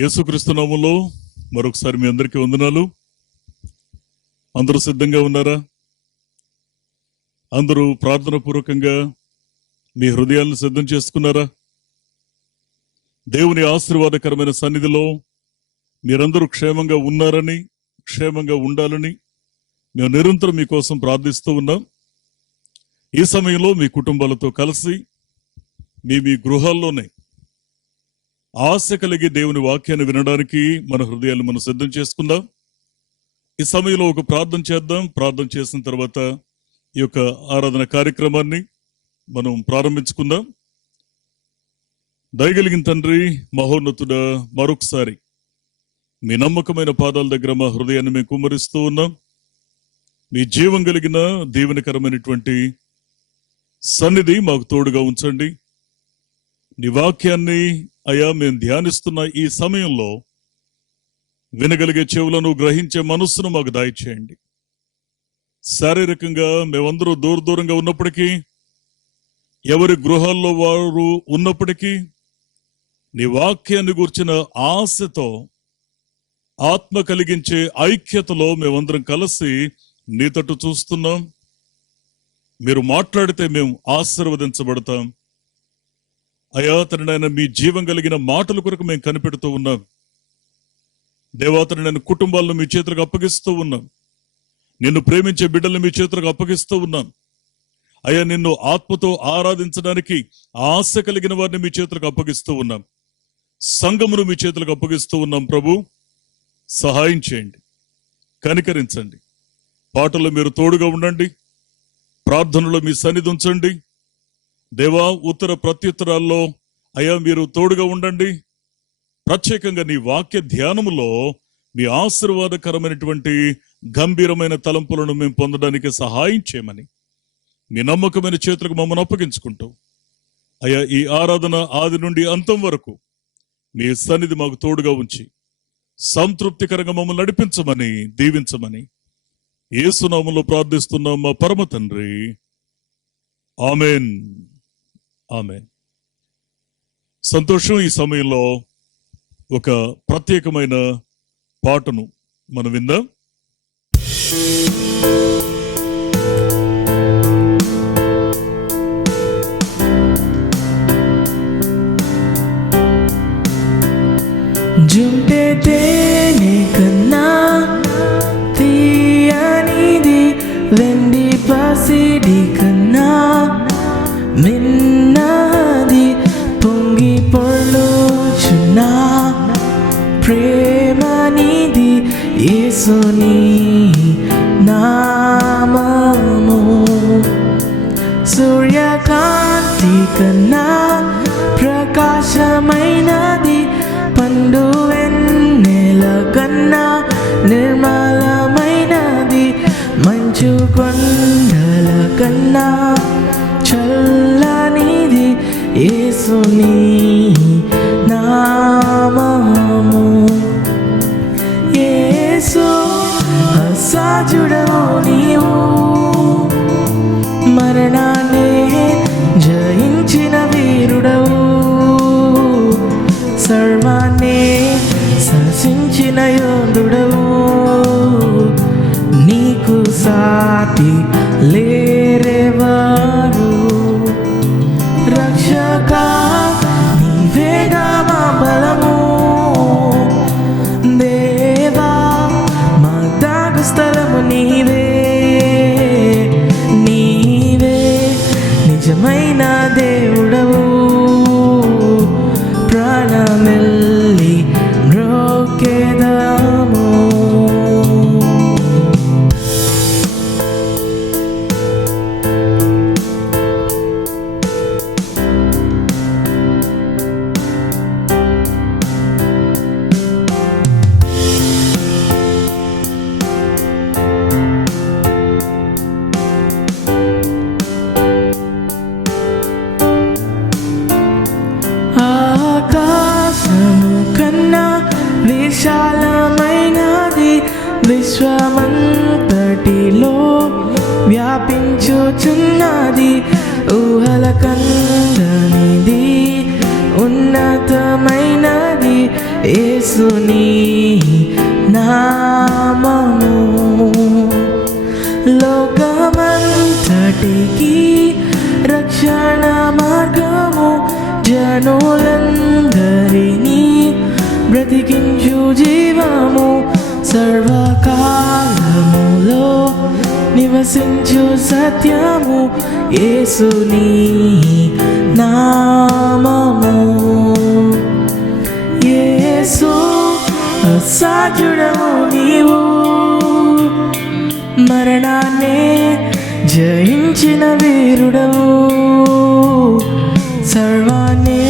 యేసుక్రీస్తు నామములో మరొకసారి మీ అందరికీ వందనాలు. అందరూ సిద్ధంగా ఉన్నారా? అందరూ ప్రార్థన పూర్వకంగా మీ హృదయాలను సిద్ధం చేసుకున్నారా? దేవుని ఆశీర్వాదకరమైన సన్నిధిలో మీరందరూ క్షేమంగా ఉన్నారని, క్షేమంగా ఉండాలని మేము నిరంతరం మీకోసం ప్రార్థిస్తూ ఉన్నాం. ఈ సమయంలో మీ కుటుంబాలతో కలిసి మీ గృహాల్లోనే ఆశ కలిగి దేవుని వాక్యాన్ని వినడానికి మన హృదయాలు మనం సిద్ధం చేసుకుందాం. ఈ సమయంలో ఒక ప్రార్థన చేద్దాం. ప్రార్థన చేసిన తర్వాత ఈ యొక్క ఆరాధన కార్యక్రమాన్ని మనం ప్రారంభించుకుందాం. దయగలిగిన తండ్రి, మహోన్నతుడా, మరొకసారి మీ నమ్మకమైన పాదాల దగ్గర మా హృదయాన్ని మేము కుమ్మరిస్తూ ఉన్నాం. మీ జీవం కలిగిన దీవెనకరమైనటువంటి సన్నిధి మాకు తోడుగా ఉంచండి. నీ వాక్యాన్ని అయా మేము ధ్యానిస్తున్న ఈ సమయంలో వినగలిగే చెవులను, గ్రహించే మనస్సును మాకు దయచేయండి. శారీరకంగా మేమందరూ దూరంగా ఉన్నప్పటికీ, ఎవరి గృహాల్లో వారు ఉన్నప్పటికీ, నీ వాక్యాన్ని గూర్చిన ఆశతో, ఆత్మ కలిగించే ఐక్యతలో మేమందరం కలిసి నీ తట్టు చూస్తున్నాం. మీరు మాట్లాడితే మేము ఆశీర్వదించబడతాం. అయా తండ్రి, మీ జీవం కలిగిన మాటల కొరకు మేము కనిపెడుతూ ఉన్నాం. దేవా తండ్రి, కుటుంబాలను మీ చేతులకు అప్పగిస్తూ ఉన్నాం. నిన్ను ప్రేమించే బిడ్డలను మీ చేతులకు అప్పగిస్తూ ఉన్నాం. అయ్యా, నిన్ను ఆత్మతో ఆరాధించడానికి ఆశ కలిగిన వారిని మీ చేతులకు అప్పగిస్తూ ఉన్నాం. సంఘమును మీ చేతులకు అప్పగిస్తూ ఉన్నాం. ప్రభు, సహాయం చేయండి, కనికరించండి. పాటల్లో మీరు తోడుగా ఉండండి. ప్రార్థనలో మీ సన్నిధి ఉంచండి. దేవా, ఉత్తర ప్రత్యుత్తరాల్లో అయ్యా మీరు తోడుగా ఉండండి. ప్రత్యేకంగా నీ వాక్య ధ్యానములో మీ ఆశీర్వాదకరమైనటువంటి గంభీరమైన తలంపులను మేము పొందడానికి సహాయం చేయమని మీ నమ్మకమైన చేతులకు మమ్మల్ని అప్పగించుకుంటూ, అయ్యా ఈ ఆరాధన ఆది నుండి అంతం వరకు మీ సన్నిధి మాకు తోడుగా ఉంచి సంతృప్తికరంగా మమ్మల్ని నడిపించమని, దీవించమని యేసు నామములో ప్రార్థిస్తున్నాం మా పరమ తండ్రి. Amen, amen. సంతోషం. ఈ సమయంలో ఒక ప్రత్యేకమైన పాటను మనం విందాం. జుంటే తేనె కన్నా తీయనిది, వెండి పసిడి కన్నా మిన్నది, పొంగి పొర్లుచున్నా ప్రేమనిది, యేసుని నామము. సూర్యకాంతి కన్నా ప్రకాశమైనది, పండు వెన్నెల కన్నా నిర్మలమైనది, మంచు కొండల కన్నా చల్లనిది, యేసుని నామము. యేసు అసాధ్యుడవు నీవు, మరణాన్ని జయించిన వీరుడవు, సర్వాన్ని శాసించిన యోధుడవు, నీకు సాటి లేరెవరు. రక్షక నీవేగా మా బలము, దేవా మా దాగు స్థలము నీవే. నీవే నిజమైన దేవుడవు, ప్రాణమెల్లి మ్రోకెదము. ఆకాశము కన్నా విశాలమైనది, విశ్వమంతటిలో వ్యాపించుచున్నది, ఊహల కందనిది, ఉన్నతమైనది, ఏ యేసుని నామము లోకమంతటికి రక్షణ మార్గము జనులందరినీ బ్రతికించు జీవము సర్వకాలములో నివసించు సత్యము యేసుని నామము యేసు అసాధ్యుడవు నీవు మరణాన్నే జయించిన వీరుడవు సర్వాన్నే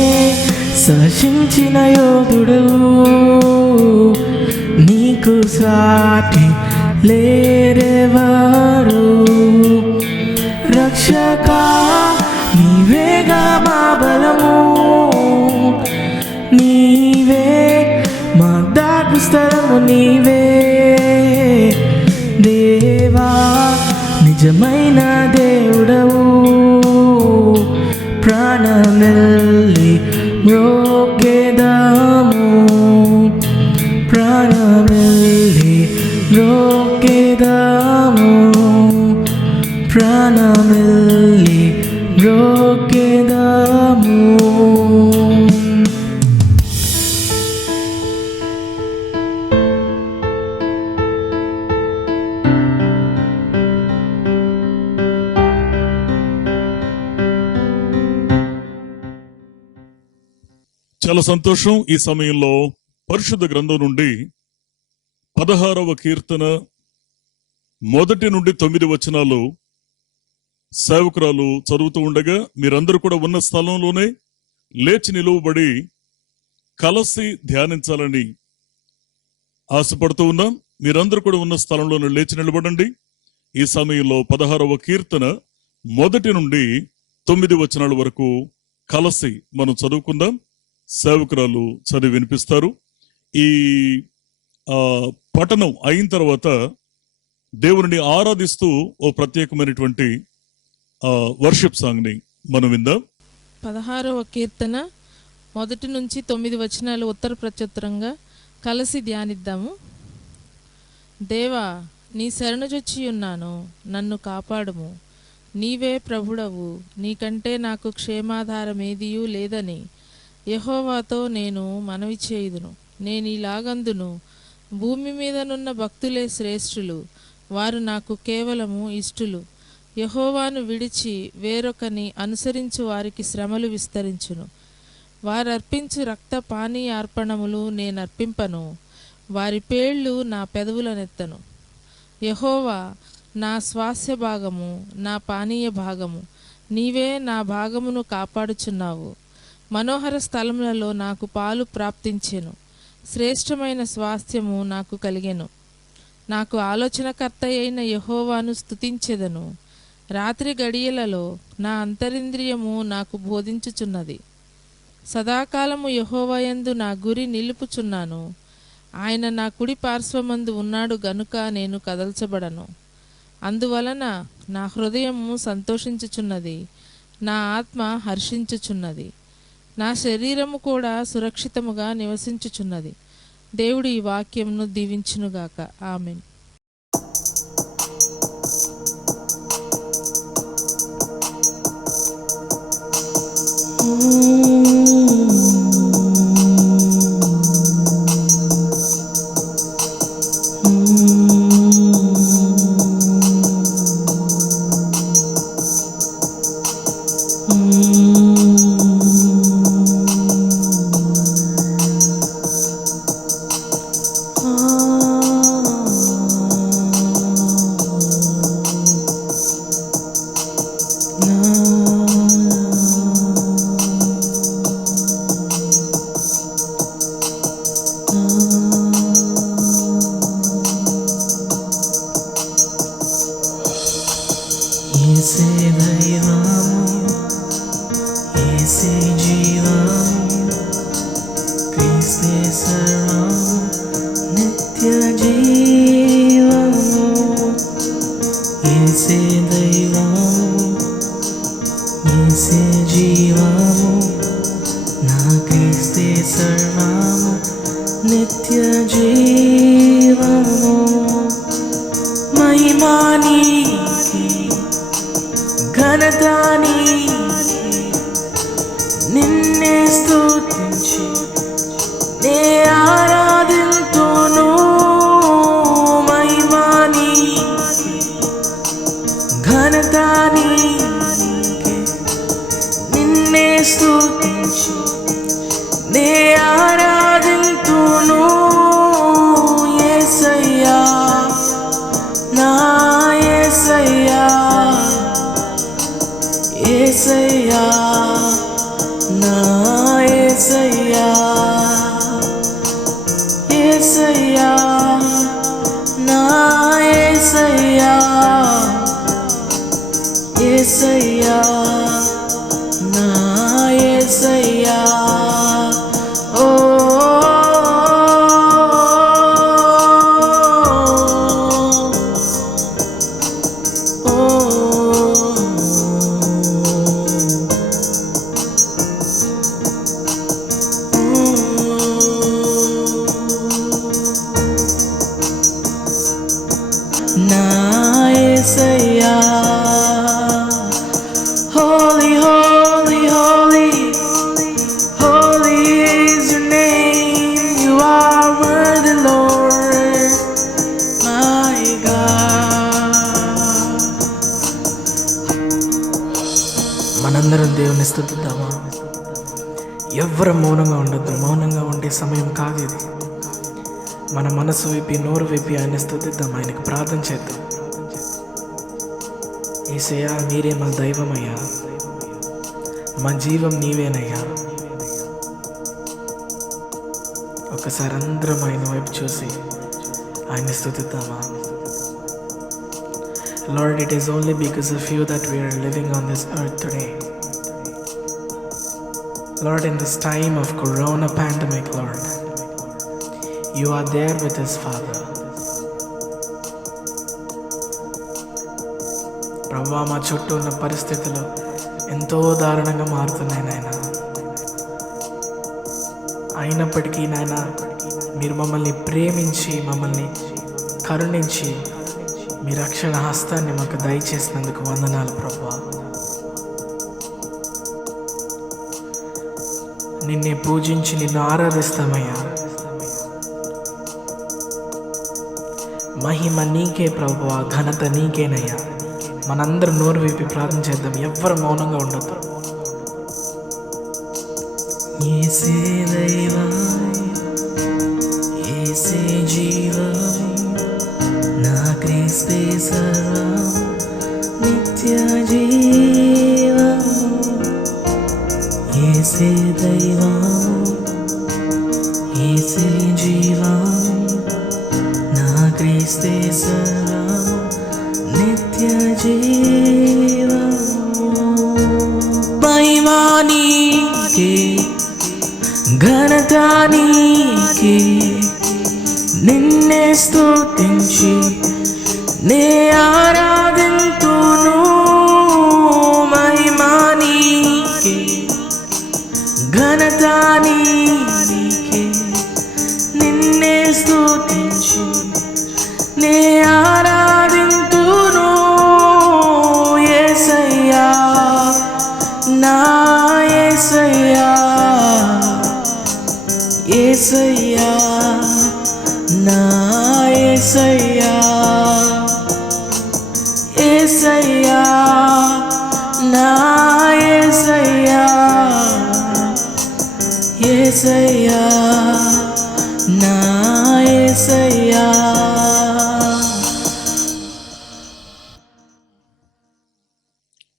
శాసించిన యోధుడవు నీకు సాటి లేరెవరు రక్షక నీవేగా మా బలము నీవే మా దాగు స్థలము నీవే దేవా నిజమైన దేవుడవు ప్రాణమెల్లి మ్రోకెదము ప్రాణమెల్లి మ్రోకెదము ప్రాణమెల్లి మ్రోకెదము చాలా సంతోషం. ఈ సమయంలో పరిశుద్ధ గ్రంథం నుండి 16వ కీర్తన 1 నుండి 9 వచనాలు సేవకురాలు చదువుతూ ఉండగా మీరందరూ కూడా ఉన్న స్థలంలోనే లేచి నిలువబడి కలసి ధ్యానించాలని ఆశపడుతూ ఉన్నాం. మీరందరూ కూడా ఉన్న స్థలంలోనే లేచి నిలబడండి. ఈ సమయంలో 16వ కీర్తన 1 నుండి 9 వచనాల వరకు కలసి మనం చదువుకుందాం. సేవకురాలు చదివి వినిపిస్తారు. ఈ పఠనం అయిన తర్వాత దేవుని ఆరాధిస్తూ ఓ ప్రత్యేకమైనటువంటి వర్షిప్ సాంగ్ ని మనం విందాం. 16వ కీర్తన 1 నుంచి 9 వచనాలు ఉత్తర ప్రత్యుత్తరంగా కలిసి ధ్యానిద్దాము. దేవా, నీ శరణుజొచ్చి ఉన్నాను, నన్ను కాపాడుము. నీవే ప్రభుడవు, నీకంటే నాకు క్షేమాధారమేదియూ లేదని యెహోవాతో నేను మనవి చేయుదును. నేను ఇలాగందును, భూమి మీదనున్న భక్తులే శ్రేష్ఠులు, వారు నాకు కేవలము ఇష్టులు. యెహోవాను విడిచి వేరొకని అనుసరించు వారికి శ్రమలు విస్తరించును. వారర్పించు రక్త పానీయార్పణములు నేనర్పింపను, వారి పేళ్ళు నా పెదవులనెత్తను. యెహోవా నా స్వాస్య భాగము, నా పానీయ భాగము, నీవే నా భాగమును కాపాడుచున్నావు. మనోహర స్థలములలో నాకు పాలు ప్రాప్తించెను, శ్రేష్టమైన స్వాస్థ్యము నాకు కలిగెను. నాకు ఆలోచనకర్త అయిన యెహోవాను స్తుతించెదను. రాత్రి గడియలలో నా అంతరింద్రియము నాకు బోధించుచున్నది. సదాకాలము యెహోవాయందు నా గురి నిలుపుచున్నాను. ఆయన నా కుడి పార్శ్వమందు ఉన్నాడు గనుక నేను కదల్చబడను. అందువలన నా హృదయము సంతోషించుచున్నది, నా ఆత్మ హర్షించుచున్నది, నా శరీరము కూడా సురక్షితముగా నివసించుచున్నది. దేవుడు ఈ వాక్యమును దీవించునుగాక. ఆమేన్. మహిమా నీకే, ఘనత నీకే, నిన్నే స్తుతించి నే ఆరాధింతును. మహిమా నీకే, ఘనత నీకే, నిన్నే స్తుతించి నే ఆరాధింతును. యేసయ్యా నా యేసయ్యా, యేసయ్యా నా యేసయ్యా, యేసయ్యా నా యేసయ్యా, యేసయ్యా నా యేసయ్యా. ఓ నా యేసయ్యా. Holy, holy, holy, holy is your name. You are worthy, Lord, my God. మనందరం దేవుని స్తుతిద్దామా? ఎవ్వరం మౌనంగా ఉండొద్దు. మౌనంగా ఉండే సమయం కాదు ఇది. మన మనసు విప్పి నోరు విప్పి ఆయన స్తుతిద్దాం, ఆయనకు ప్రార్థన చేద్దాం. యేసయ్యా మీరే మా దైవమయ్యా, మా జీవం నీవేనయ్యా. ఒకసారి అందరం ఆయన వైపు చూసి ఆయన స్తుతిద్దామా? Lord, it is only because of you that we are living on this earth today. Lord, in this time of corona pandemic, Lord, you are there with us, Father. ప్రభువా, మా చుట్టూ ఉన్న పరిస్థితులు ఎంతో దారుణంగా మారుతున్నాయి నాయన. అయినప్పటికీ నాయన మీరు మమ్మల్ని ప్రేమించి మమ్మల్ని కరుణించి మీ రక్షణ హస్తాన్ని మాకు దయచేసినందుకు వందనాలు ప్రభువా. నిన్నే పూజించి నిన్ను ఆరాధిస్తామయ్యా. మహిమ నీకే ప్రభువా, ఘనత నీకేనయ్యా. మనందరం నోరు విప్పి ప్రార్థన చేద్దాం, ఎవ్వరు మౌనంగా ఉండొద్దు. యేసే దైవం, యేసే జీవం, నా క్రీస్తే సర్వం, నిత్య జీవం. యేసే దైవం, యేసే జీవం, నా క్రీస్తే సర్వం, నిత్య జీవం. మహిమా నీకే, ఘనత నీకే, నిన్నే స్తుతించి నే ఆరాధింతును. మహిమా నీకే, ఘనత నీకే, నిన్నే స్తుతించి నే ఆరాధింతును. యేసయ్యా నా యేసయ్యా, యేసయ్యా నా యేసయ్యా, యేసయ్యా నా యేసయ్యా, యేసయ్యా నా యేసయ్యా.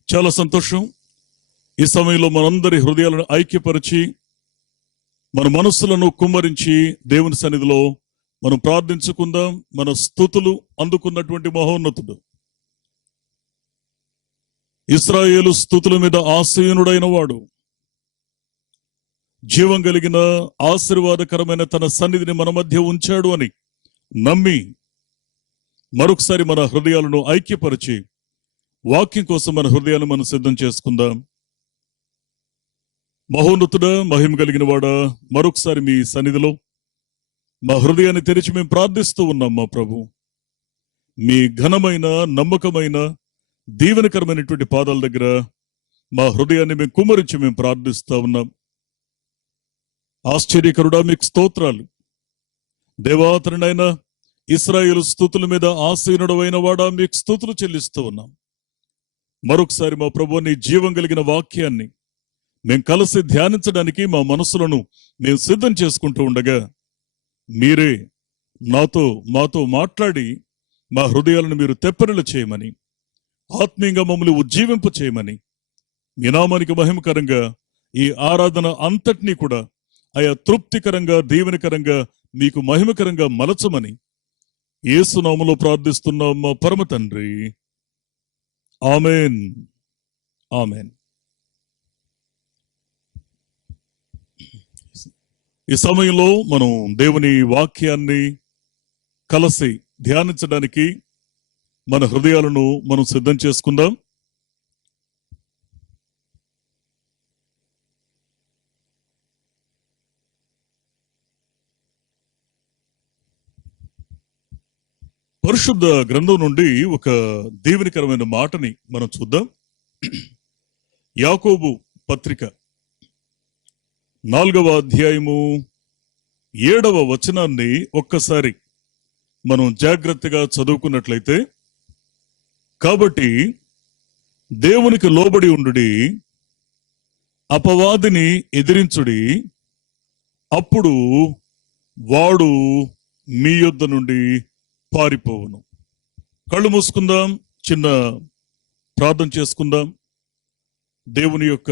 చాలా సంతోషం. ఈ సమయంలో మనందరి హృదయాలను ఐక్యపరిచి మన మనస్సులను కుమ్మరించి దేవుని సన్నిధిలో మనం ప్రార్థించుకుందాం. మన స్తుతులు అందుకున్నటువంటి మహోన్నతుడు, ఇశ్రాయేలు స్తుతుల మీద ఆసీనుడైన వాడు, జీవం కలిగిన ఆశీర్వాదకరమైన తన సన్నిధిని మన మధ్య ఉంచాడు అని నమ్మి మరొకసారి మన హృదయాలను ఐక్యపరిచి వాక్యం కోసం మన హృదయాన్ని మనం సిద్ధం చేసుకుందాం. మహోన్నతుడా, మహిమ కలిగిన వాడా, మరొకసారి మీ సన్నిధిలో మా హృదయాన్ని తెరిచి మేము ప్రార్థిస్తూ ఉన్నాం. మా ప్రభు, మీ ఘనమైన, నమ్మకమైన, దీవెనకరమైనటువంటి పాదాల దగ్గర మా హృదయాన్ని మేము కుమ్మరించి మేము ప్రార్థిస్తా ఉన్నాం. ఆశ్చర్యకరుడా మీకు స్తోత్రాలు. దేవాతరుడైన ఇశ్రాయేలు స్తుతుల మీద ఆసీనుడవైన వాడా మీకు స్తుతులు చెల్లిస్తూ ఉన్నాం. మరొకసారి మా ప్రభువు నీ జీవం కలిగిన వాక్యాన్ని మేము కలిసి ధ్యానించడానికి మా మనసులను మేము సిద్ధం చేసుకుంటూ ఉండగా మీరే మాతో మాట్లాడి మా హృదయాలను మీరు తెప్పరిలు చేయమని, ఆత్మీయంగా మమ్మల్ని ఉజ్జీవింప చేయమని, మీ నామానికి మహిమకరంగా ఈ ఆరాధన అంతటినీ కూడా ఆయా తృప్తికరంగా, దీవెనకరంగా, మీకు మహిమకరంగా మలచమని యేసు నామములో ప్రార్థిస్తున్నాం మా పరమ తండ్రి. ఆమేన్. ఆమేన్. ఈ సమయంలో మనం దేవుని వాక్యాన్ని కలిసి ధ్యానించడానికి మన హృదయాలను మనం సిద్ధం చేసుకుందాం. పరిశుద్ధ గ్రంథం నుండి ఒక దీవెనకరమైన మాటని మనం చూద్దాం. యాకోబు పత్రిక 4వ అధ్యాయము 7వ వచనాన్ని ఒక్కసారి మనం జాగ్రత్తగా చదువుకున్నట్లయితే, కాబట్టి దేవునికి లోబడి ఉండుడి, అపవాదిని ఎదిరించుడి, అప్పుడు వాడు మీ యొద్ద నుండి పారిపోవును. కళ్ళు మూసుకుందాం, చిన్న ప్రార్థన చేసుకుందాం. దేవుని యొక్క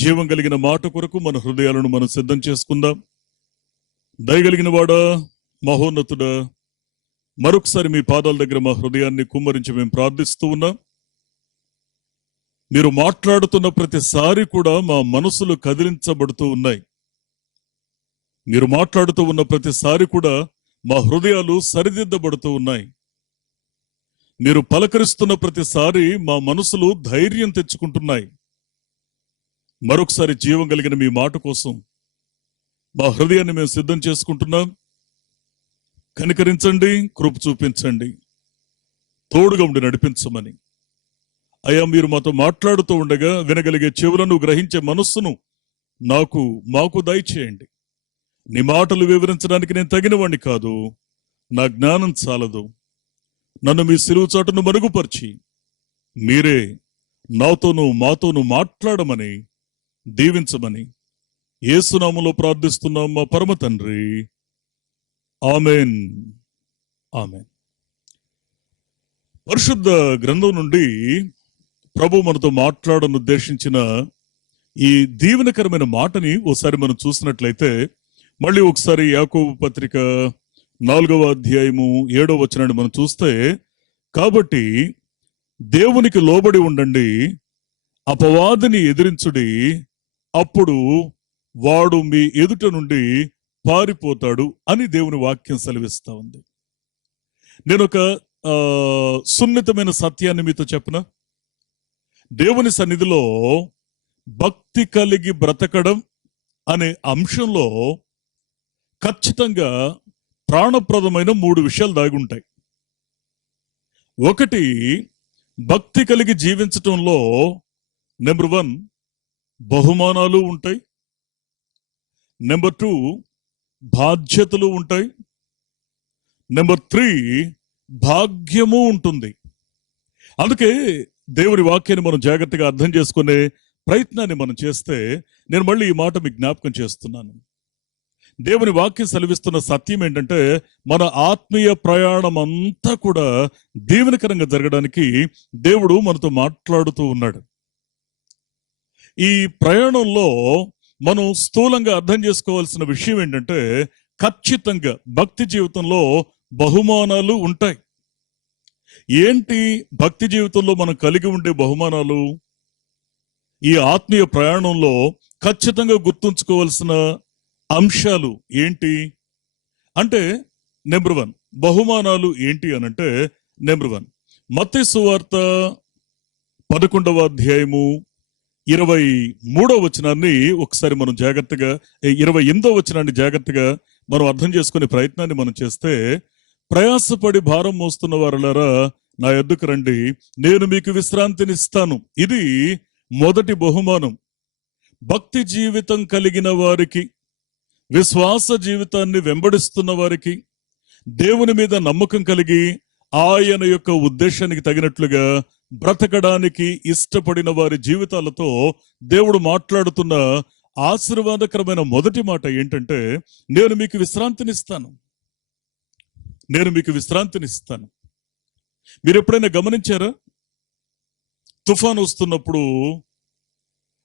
జీవం కలిగిన మాట కొరకు మన హృదయాలను మనం సిద్ధం చేసుకుందాం. దయగలిగిన వాడా, మహోన్నతుడా, మరొకసారి మీ పాదాల దగ్గర మా హృదయాన్ని కుమ్మరించి మేము ప్రార్థిస్తూ ఉన్నాం. మీరు మాట్లాడుతున్న ప్రతిసారి కూడా మా మనసులు కదిలించబడుతూ ఉన్నాయి. మీరు మాట్లాడుతూ ఉన్న ప్రతిసారి కూడా మా హృదయాలు సరిదిద్దబడుతూ ఉన్నాయి. మీరు పలకరిస్తున్న ప్రతిసారి మా మనసులు ధైర్యం తెచ్చుకుంటున్నాయి. మరొకసారి జీవం కలిగిన మీ మాట కోసం మా హృదయాన్ని మేము సిద్ధం చేసుకుంటున్నాం. కనికరించండి, కృప చూపించండి, తోడుగా ఉండి నడిపించమని. అయ్యా, మీరు మాతో మాట్లాడుతూ ఉండగా వినగలిగే చెవులను, గ్రహించే మనస్సును మాకు దయచేయండి. నీ మాటలు వివరించడానికి నేను తగినవాణ్ణి కాదు, నా జ్ఞానం చాలదు. నన్ను మీ సిలువ చాటును మరుగుపరిచి మీరే మాతోనూ మాట్లాడమని, దీవించమని యేసునామములో ప్రార్థిస్తున్నాం మా పరమ తండ్రి. ఆమేన్. ఆమేన్. పరిశుద్ధ గ్రంథం నుండి ప్రభు మనతో మాట్లాడను ఉద్దేశించిన ఈ దీవెనకరమైన మాటని ఒకసారి మనం చూసినట్లయితే, మళ్ళీ ఒకసారి యాకోబు పత్రిక 4వ అధ్యాయము 7వ వచనాన్ని మనం చూస్తే, కాబట్టి దేవునికి లోబడి ఉండండి, అపవాదిని ఎదిరించుడి, అప్పుడు వాడు మీ ఎదుట నుండి పారిపోతాడు అని దేవుని వాక్యం సెలవిస్తా ఉంది. నేను ఒక సున్నితమైన సత్యాన్ని మీతో చెప్పనా? దేవుని సన్నిధిలో భక్తి కలిగి బ్రతకడం అనే అంశంలో ఖచ్చితంగా ప్రాణప్రదమైన 3 విషయాలు దాగి ఉంటాయి. ఒకటి, భక్తి కలిగి జీవించటంలో నెంబర్ 1 బహుమానాలు ఉంటాయి. నెంబర్ 2 బాధ్యతలు ఉంటాయి. నెంబర్ 3 భాగ్యము ఉంటుంది. అందుకే దేవుని వాక్యాన్ని మనం జాగ్రత్తగా అర్థం చేసుకునే ప్రయత్నాన్ని మనం చేస్తే, నేను మళ్ళీ ఈ మాట మీకు జ్ఞాపకం చేస్తున్నాను. దేవుని వాక్యం సెలవిస్తున్న సత్యం ఏంటంటే, మన ఆత్మీయ ప్రయాణం అంతా కూడా దీవెనకరంగా జరగడానికి దేవుడు మనతో మాట్లాడుతూ ఉన్నాడు. ఈ ప్రయాణంలో మనం స్థూలంగా అర్థం చేసుకోవాల్సిన విషయం ఏంటంటే, ఖచ్చితంగా భక్తి జీవితంలో బహుమానాలు ఉంటాయి. ఏంటి భక్తి జీవితంలో మనం కలిగి ఉండే బహుమానాలు? ఈ ఆత్మీయ ప్రయాణంలో ఖచ్చితంగా గుర్తుంచుకోవాల్సిన అంశాలు ఏంటి అంటే, నెంబర్ 1 బహుమానాలు ఏంటి అనంటే, నెంబర్ 1 మత్తయి సువార్త 11వ అధ్యాయము 23వ వచనాన్ని ఒకసారి మనం జాగ్రత్తగా, 28వ వచనాన్ని జాగ్రత్తగా మనం అర్థం చేసుకునే ప్రయత్నాన్ని మనం చేస్తే, ప్రయాసపడి భారం మోస్తున్న వారులారా నా యొద్దకు రండి, నేను మీకు విశ్రాంతినిస్తాను. ఇది మొదటి బహుమానం. భక్తి జీవితం కలిగిన వారికి, విశ్వాస జీవితాన్ని వెంబడిస్తున్న వారికి, దేవుని మీద నమ్మకం కలిగి ఆయన యొక్క ఉద్దేశానికి తగినట్లుగా బ్రతకడానికి ఇష్టపడిన వారి జీవితాలతో దేవుడు మాట్లాడుతున్న ఆశీర్వాదకరమైన మొదటి మాట ఏంటంటే, నేను మీకు విశ్రాంతినిస్తాను. నేను మీకు విశ్రాంతినిస్తాను. మీరు ఎప్పుడైనా గమనించారా? తుఫాను వస్తున్నప్పుడు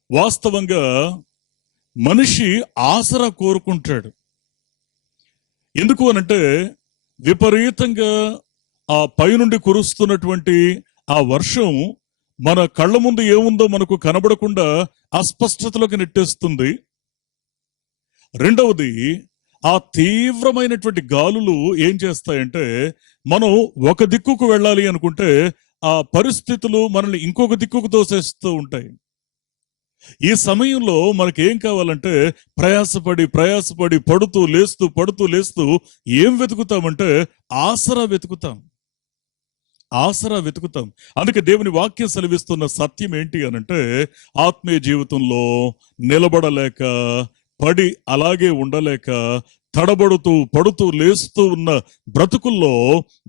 వాస్తవంగా మనిషి ఆసరా కోరుకుంటాడు. ఎందుకు అనంటే, విపరీతంగా ఆ పైనుండి కురుస్తున్నటువంటి ఆ వర్షం మన కళ్ళ ముందు ఏముందో మనకు కనబడకుండా అస్పష్టతలోకి నెట్టేస్తుంది. రెండవది, ఆ తీవ్రమైనటువంటి గాలులు ఏం చేస్తాయంటే, మనం ఒక దిక్కుకు వెళ్ళాలి అనుకుంటే ఆ పరిస్థితులు మనల్ని ఇంకొక దిక్కుకు తోసేస్తూ ఉంటాయి. ఈ సమయంలో మనకి ఏం కావాలంటే, ప్రయాసపడి పడుతూ లేస్తూ ఏం వెతుకుతామంటే ఆసరా వెతుకుతాం. అందుకే దేవుని వాక్యం సెలవిస్తున్న సత్యం ఏంటి అనంటే, ఆత్మీయ జీవితంలో నిలబడలేక, పడి అలాగే ఉండలేక, పడుతూ లేస్తూ ఉన్న బ్రతుకుల్లో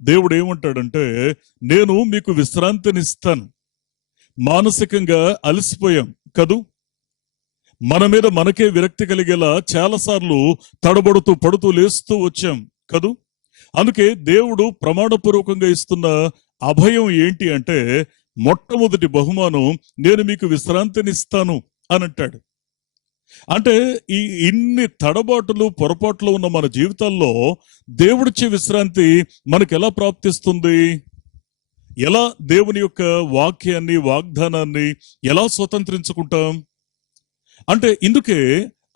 దేవుడు ఏమంటాడంటే, నేను మీకు విశ్రాంతినిస్తాను. మానసికంగా అలసిపోయాం కదూ, మన మీద మనకే విరక్తి కలిగేలా చాలాసార్లు పడుతూ లేస్తూ వచ్చాం కదూ. అందుకే దేవుడు ప్రమాణపూర్వకంగా ఇస్తున్న అభయం ఏంటి అంటే, మొట్టమొదటి బహుమానం నేను మీకు విశ్రాంతినిస్తాను అని అంటాడు. అంటే ఇన్ని తడబాటులు పొరపాట్లు ఉన్న మన జీవితాల్లో దేవుడిచ్చే విశ్రాంతి మనకు ఎలా ప్రాప్తిస్తుంది? ఎలా దేవుని యొక్క వాక్యాన్ని, వాగ్దానాన్ని ఎలా స్వతంత్రించుకుంటాం అంటే, ఇందుకే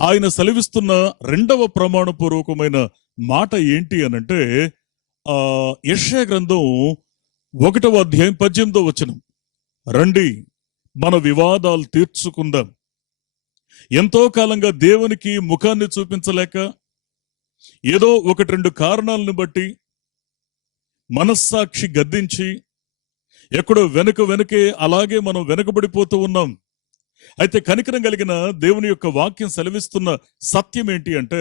ఆయన సెలవిస్తున్న రెండవ ప్రమాణపూర్వకమైన మాట ఏంటి అనంటే, యెషయా గ్రంథం 1వ అధ్యాయం 18వ వచనం. రండి, మన వివాదాలు తీర్చుకుందాం. ఎంతో కాలంగా దేవునికి ముఖాన్ని చూపించలేక, ఏదో 1-2 కారణాలను బట్టి మనస్సాక్షి గద్దించి ఎక్కడో వెనకే అలాగే మనం వెనకబడిపోతూ ఉన్నాం. అయితే కనికరం కలిగిన దేవుని యొక్క వాక్యం సెలవిస్తున్న సత్యం ఏంటి అంటే,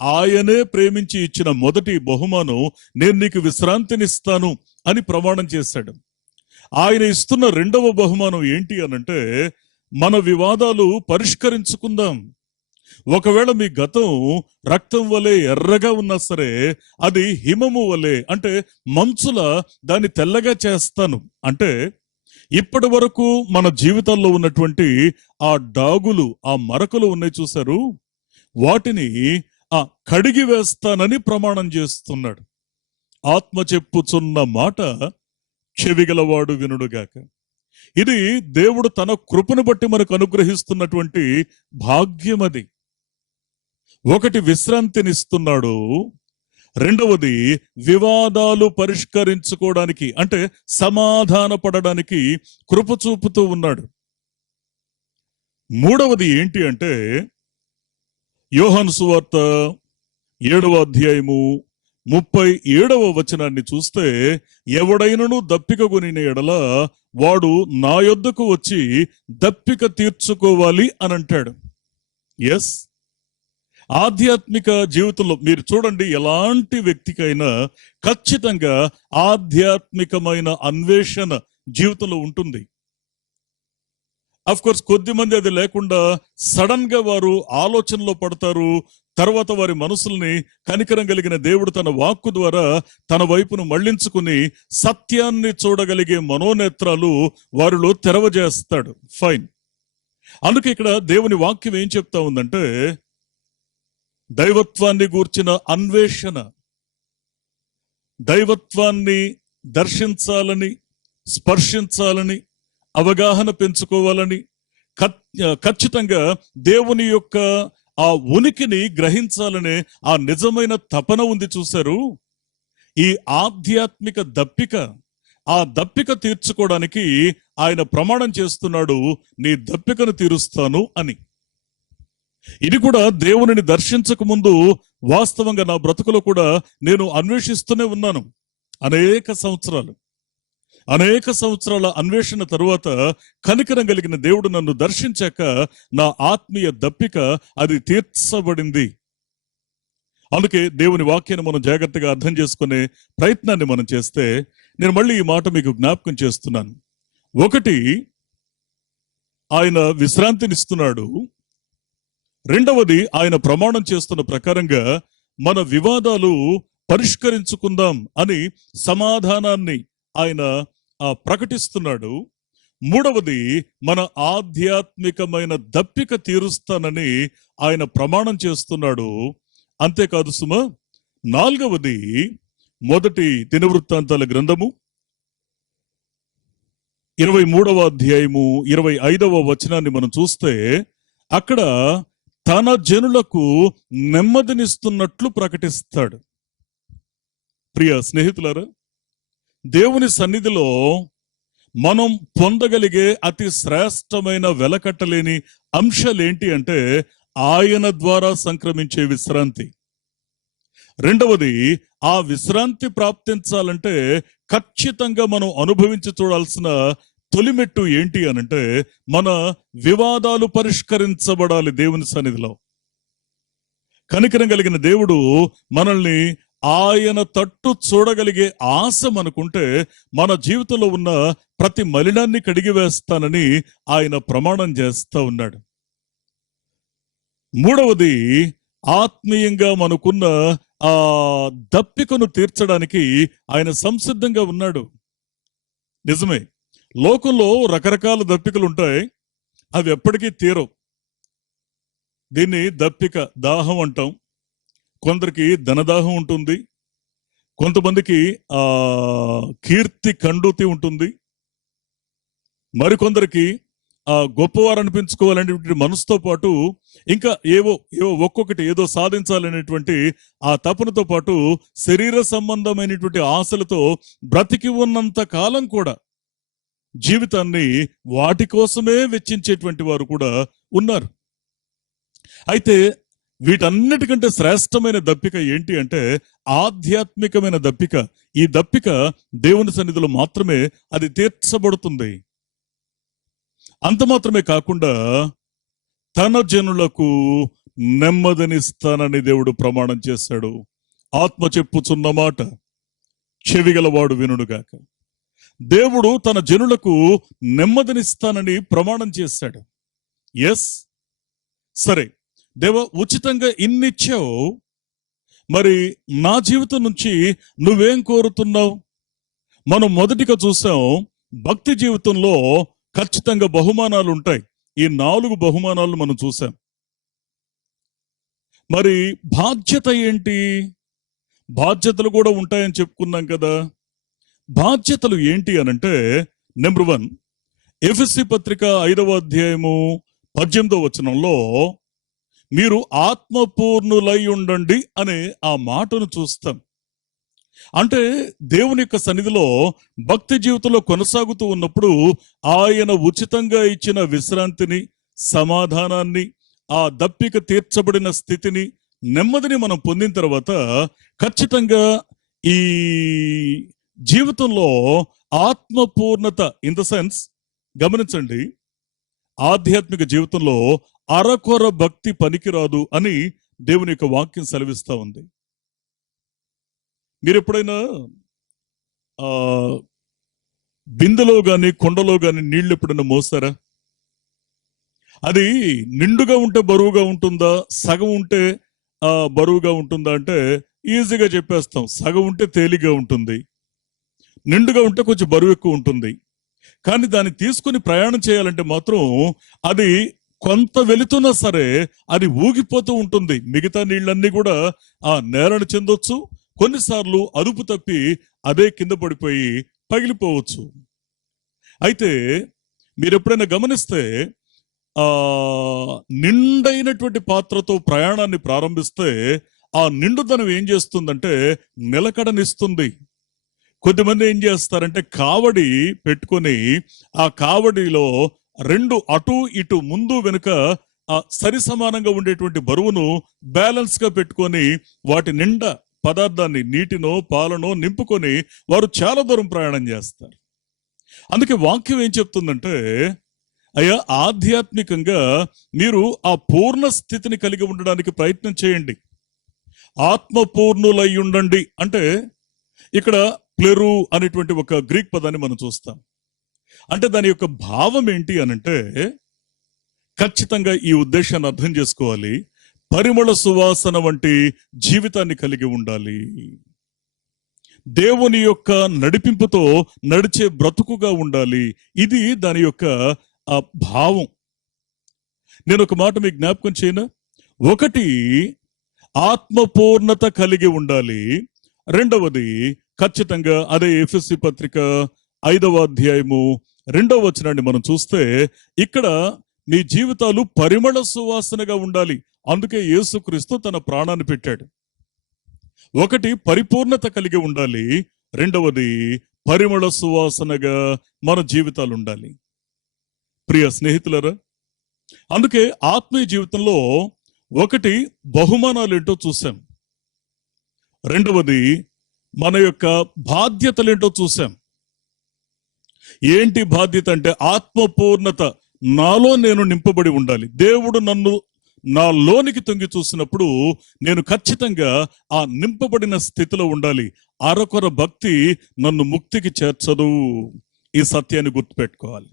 ఆయనే ప్రేమించి ఇచ్చిన మొదటి బహుమానం నేను నీకు విశ్రాంతినిస్తాను అని ప్రమాణం చేశాడు. ఆయన ఇస్తున్న రెండవ బహుమానం ఏంటి అనంటే, మన వివాదాలు పరిష్కరించుకుందాం. ఒకవేళ మీ గతం రక్తం వలె ఎర్రగా ఉన్నా సరే, అది హిమము వలె అంటే మంచులా దాన్ని తెల్లగా చేస్తాను. అంటే ఇప్పటి వరకు మన జీవితాల్లో ఉన్నటువంటి ఆ డాగులు, ఆ మరకలు ఉన్నాయి చూశారు, వాటిని కడిగి వేస్తానని ప్రమాణం చేస్తున్నాడు. ఆత్మ చెప్పుచున్న మాట చెవిగలవాడు వినుడుగాక. ఇది దేవుడు తన కృపను బట్టి మనకు అనుగ్రహిస్తున్నటువంటి భాగ్యం. అది ఒకటి, విశ్రాంతినిస్తున్నాడు. రెండవది, వివాదాలు పరిష్కరించుకోవడానికి అంటే సమాధాన పడడానికి కృప చూపుతూ ఉన్నాడు. మూడవది ఏంటి అంటే, యోహాను సువార్త 7వ అధ్యాయము 37వ వచనాన్ని చూస్తే, ఎవడైనను దప్పిక కొనిన ఎడల వాడు నా యొద్దకు వచ్చి దప్పిక తీర్చుకోవాలి అని అంటాడు. ఎస్, ఆధ్యాత్మిక జీవితంలో మీరు చూడండి, ఎలాంటి వ్యక్తికైనా ఖచ్చితంగా ఆధ్యాత్మికమైన అన్వేషణ జీవితంలో ఉంటుంది. అఫ్ కోర్స్ కొద్దిమంది అది లేకుండా సడన్ గా వారు ఆలోచనలో పడతారు. తర్వాత వారి మనసుల్ని కనికరం కలిగిన దేవుడు తన వాక్కు ద్వారా తన వైపును మళ్లించుకుని సత్యాన్ని చూడగలిగే మనోనేత్రాలు వారిలో తెరవజేస్తాడు. ఫైన్. అందుకే ఇక్కడ దేవుని వాక్యం ఏం చెప్తా ఉందంటే, దైవత్వాన్ని గూర్చిన అన్వేషణ, దైవత్వాన్ని దర్శించాలని, స్పర్శించాలని, అవగాహన పెంచుకోవాలని, ఖచ్చితంగా దేవుని యొక్క ఆ ఉనికిని గ్రహించాలనే ఆ నిజమైన తపన ఉంది చూశారు. ఈ ఆధ్యాత్మిక దప్పిక, ఆ దప్పిక తీర్చుకోవడానికి ఆయన ప్రమాణం చేస్తున్నాడు, నీ దప్పికను తీరుస్తాను అని. ఇది కూడా దేవునిని దర్శించక ముందు వాస్తవంగా నా బ్రతుకులో కూడా నేను అన్వేషిస్తూనే ఉన్నాను. అనేక సంవత్సరాల అన్వేషణ తరువాత కనికరం కలిగిన దేవుడు నన్ను దర్శించాక నా ఆత్మీయ దప్పిక అది తీర్చబడింది. అందుకే దేవుని వాక్యాన్ని మనం జాగ్రత్తగా అర్థం చేసుకునే ప్రయత్నాన్ని మనం చేస్తే, నేను మళ్ళీ ఈ మాట మీకు జ్ఞాపకం చేస్తున్నాను. ఒకటి, ఆయన విశ్రాంతినిస్తున్నాడు. రెండవది, ఆయన ప్రమాణం చేస్తున్న ప్రకారంగా మన వివాదాలు పరిష్కరించుకుందాం అని సమాధానాన్ని ఆయన ప్రకటిస్తున్నాడు. మూడవది, మన ఆధ్యాత్మికమైన దప్పిక తీరుస్తానని ఆయన ప్రమాణం చేస్తున్నాడు. అంతేకాదు సుమా, నాలుగవది, మొదటి దినవృత్తాంతాల గ్రంథము 23వ అధ్యాయము 25వ వచనాన్ని మనం చూస్తే, అక్కడ తన జనులకు నెమ్మదినిస్తున్నట్లు ప్రకటిస్తాడు. ప్రియ స్నేహితులారా, దేవుని సన్నిధిలో మనం పొందగలిగే అతి శ్రేష్టమైన వెలకట్టలేని అంశాలేంటి అంటే ఆయన ద్వారా సంక్రమించే విశ్రాంతి. రెండవది, ఆ విశ్రాంతి ప్రాప్తించాలంటే ఖచ్చితంగా మనం అనుభవించి చూడాల్సిన తొలిమెట్టు ఏంటి అనంటే, మన వివాదాలు పరిష్కరించబడాలి దేవుని సన్నిధిలో. కనికరం కలిగిన దేవుడు మనల్ని ఆయన తట్టు చూడగలిగే ఆశ మనకుంటే మన జీవితంలో ఉన్న ప్రతి మలినాన్ని కడిగి వేస్తానని ఆయన ప్రమాణం చేస్తా ఉన్నాడు. మూడవది, ఆత్మీయంగా మనకున్న ఆ దప్పికను తీర్చడానికి ఆయన సంసిద్ధంగా ఉన్నాడు. నిజమే, లోకంలో రకరకాల దప్పికలు ఉంటాయి, అవి ఎప్పటికీ తీరవు. దీన్ని దప్పిక, దాహం అంటాం. కొందరికి ధనదాహం ఉంటుంది, కొంతమందికి కీర్తి కండూతి ఉంటుంది, మరికొందరికి గొప్పవారు అనిపించుకోవాలనేటువంటి మనసుతో పాటు ఇంకా ఏవో ఒక్కొక్కటి ఏదో సాధించాలనేటువంటి ఆ తపనతో పాటు శరీర సంబంధమైనటువంటి ఆశలతో బ్రతికి ఉన్నంత కాలం కూడా జీవితాన్ని వాటి కోసమే వెచ్చించేటువంటి వారు కూడా ఉన్నారు. అయితే వీటన్నిటికంటే శ్రేష్టమైన దప్పిక ఏంటి అంటే ఆధ్యాత్మికమైన దప్పిక. ఈ దప్పిక దేవుని సన్నిధిలో మాత్రమే అది తీర్చబడుతుంది. అంత మాత్రమే కాకుండా తన జనులకు నెమ్మదినిస్తానని దేవుడు ప్రమాణం చేశాడు. ఆత్మ చెప్పుచున్న మాట చెవిగలవాడు వినుడుగాక. దేవుడు తన జనులకు నెమ్మదినిస్తానని ప్రమాణం చేశాడు. ఎస్, సరే దేవ, ఉచితంగా ఇన్నిచ్చావు, మరి నా జీవితం నుంచి నువ్వేం కోరుతున్నావు? మనం మొదటిగా చూసాం, భక్తి జీవితంలో ఖచ్చితంగా బహుమానాలు ఉంటాయి. ఈ 4 బహుమానాలు మనం చూసాం. మరి బాధ్యత ఏంటి? బాధ్యతలు కూడా ఉంటాయని చెప్పుకున్నాం కదా. బాధ్యతలు ఏంటి అనంటే, నెంబర్ 1, ఎఫెసీ పత్రిక 5వ అధ్యాయము 18వ వచనంలో మీరు ఆత్మపూర్ణులై ఉండండి అనే ఆ మాటను చూస్తాం. అంటే దేవుని యొక్క సన్నిధిలో భక్తి జీవితంలో కొనసాగుతూ ఉన్నప్పుడు ఆయన ఉచితంగా ఇచ్చిన విశ్రాంతిని, సమాధానాన్ని, ఆ దప్పిక తీర్చబడిన స్థితిని, నెమ్మదిని మనం పొందిన తర్వాత ఖచ్చితంగా ఈ జీవితంలో ఆత్మపూర్ణత, ఇన్ ద సెన్స్, గమనించండి, ఆధ్యాత్మిక జీవితంలో అరకొర భక్తి పనికిరాదు అని దేవుని యొక్క వాక్యం సెలవిస్తా ఉంది. మీరు ఎప్పుడైనా బిందెలో గాని కొండలో గాని నీళ్లు ఎప్పుడైనా మోస్తారా? అది నిండుగా ఉంటే బరువుగా ఉంటుందా, సగం ఉంటే బరువుగా ఉంటుందా అంటే ఈజీగా చెప్పేస్తాం. సగం ఉంటే తేలిగ్గా ఉంటుంది, నిండుగా ఉంటే కొంచెం బరువు ఎక్కువ ఉంటుంది. కానీ దాన్ని తీసుకుని ప్రయాణం చేయాలంటే మాత్రం అది కొంత వెళుతున్నా సరే అది ఊగిపోతూ ఉంటుంది. మిగతా నీళ్ళన్నీ కూడా ఆ నేలను చెందొచ్చు, కొన్నిసార్లు అదుపు తప్పి అదే కింద పడిపోయి పగిలిపోవచ్చు. అయితే మీరు ఎప్పుడైనా గమనిస్తే నిండైనటువంటి పాత్రతో ప్రయాణాన్ని ప్రారంభిస్తే ఆ నిండుదనం ఏం చేస్తుందంటే నిలకడనిస్తుంది. కొద్దిమంది ఏం చేస్తారంటే కావడి పెట్టుకొని ఆ కావడిలో 2 అటు ఇటు ముందు వెనుక సరి సమానంగా ఉండేటువంటి బరువును బ్యాలెన్స్ గా పెట్టుకొని వాటి నిండా పదార్థాన్ని, నీటినో పాలనో నింపుకొని వారు చాలా దూరం ప్రయాణం చేస్తారు. అందుకే వాక్యం ఏం చెప్తుందంటే, అయ్యా, ఆధ్యాత్మికంగా మీరు ఆ పూర్ణ స్థితిని కలిగి ఉండడానికి ప్రయత్నం చేయండి. ఆత్మపూర్ణులై ఉండండి అంటే ఇక్కడ ప్లెరు అనేటువంటి ఒక గ్రీక్ పదాన్ని మనం చూస్తాం. అంటే దాని యొక్క భావం ఏంటి అనంటే, ఖచ్చితంగా ఈ ఉద్దేశాన్ని అర్థం చేసుకోవాలి. పరిమళ సువాసన వంటి జీవితాన్ని కలిగి ఉండాలి. దేవుని యొక్క నడిపింపుతో నడిచే బ్రతుకుగా ఉండాలి. ఇది దాని యొక్క భావం. నేను ఒక మాట మీకు జ్ఞాపకం చేయనా? ఒకటి, ఆత్మపూర్ణత కలిగి ఉండాలి. రెండవది, ఖచ్చితంగా అదే ఎఫెసీ పత్రిక 5వ అధ్యాయము 2వ వచనాన్ని మనం చూస్తే, ఇక్కడ మీ జీవితాలు పరిమళ సువాసనగా ఉండాలి. అందుకే యేసుక్రీస్తు తన ప్రాణాన్ని పెట్టాడు. ఒకటి, పరిపూర్ణత కలిగి ఉండాలి. రెండవది, పరిమళ సువాసనగా మన జీవితాలు ఉండాలి. ప్రియ స్నేహితులరా, అందుకే ఆత్మీయ జీవితంలో ఒకటి, బహుమానాలు ఏంటో చూసాం. రెండవది, మన యొక్క బాధ్యతలేంటో చూసాం. ఏంటి బాధ్యత అంటే, ఆత్మపూర్ణత. నాలో నేను నింపబడి ఉండాలి. దేవుడు నన్ను నా లోనికి తొంగి చూసినప్పుడు నేను ఖచ్చితంగా ఆ నింపబడిన స్థితిలో ఉండాలి. అరకొర భక్తి నన్ను ముక్తికి చేర్చదు. ఈ సత్యాన్ని గుర్తుపెట్టుకోవాలి.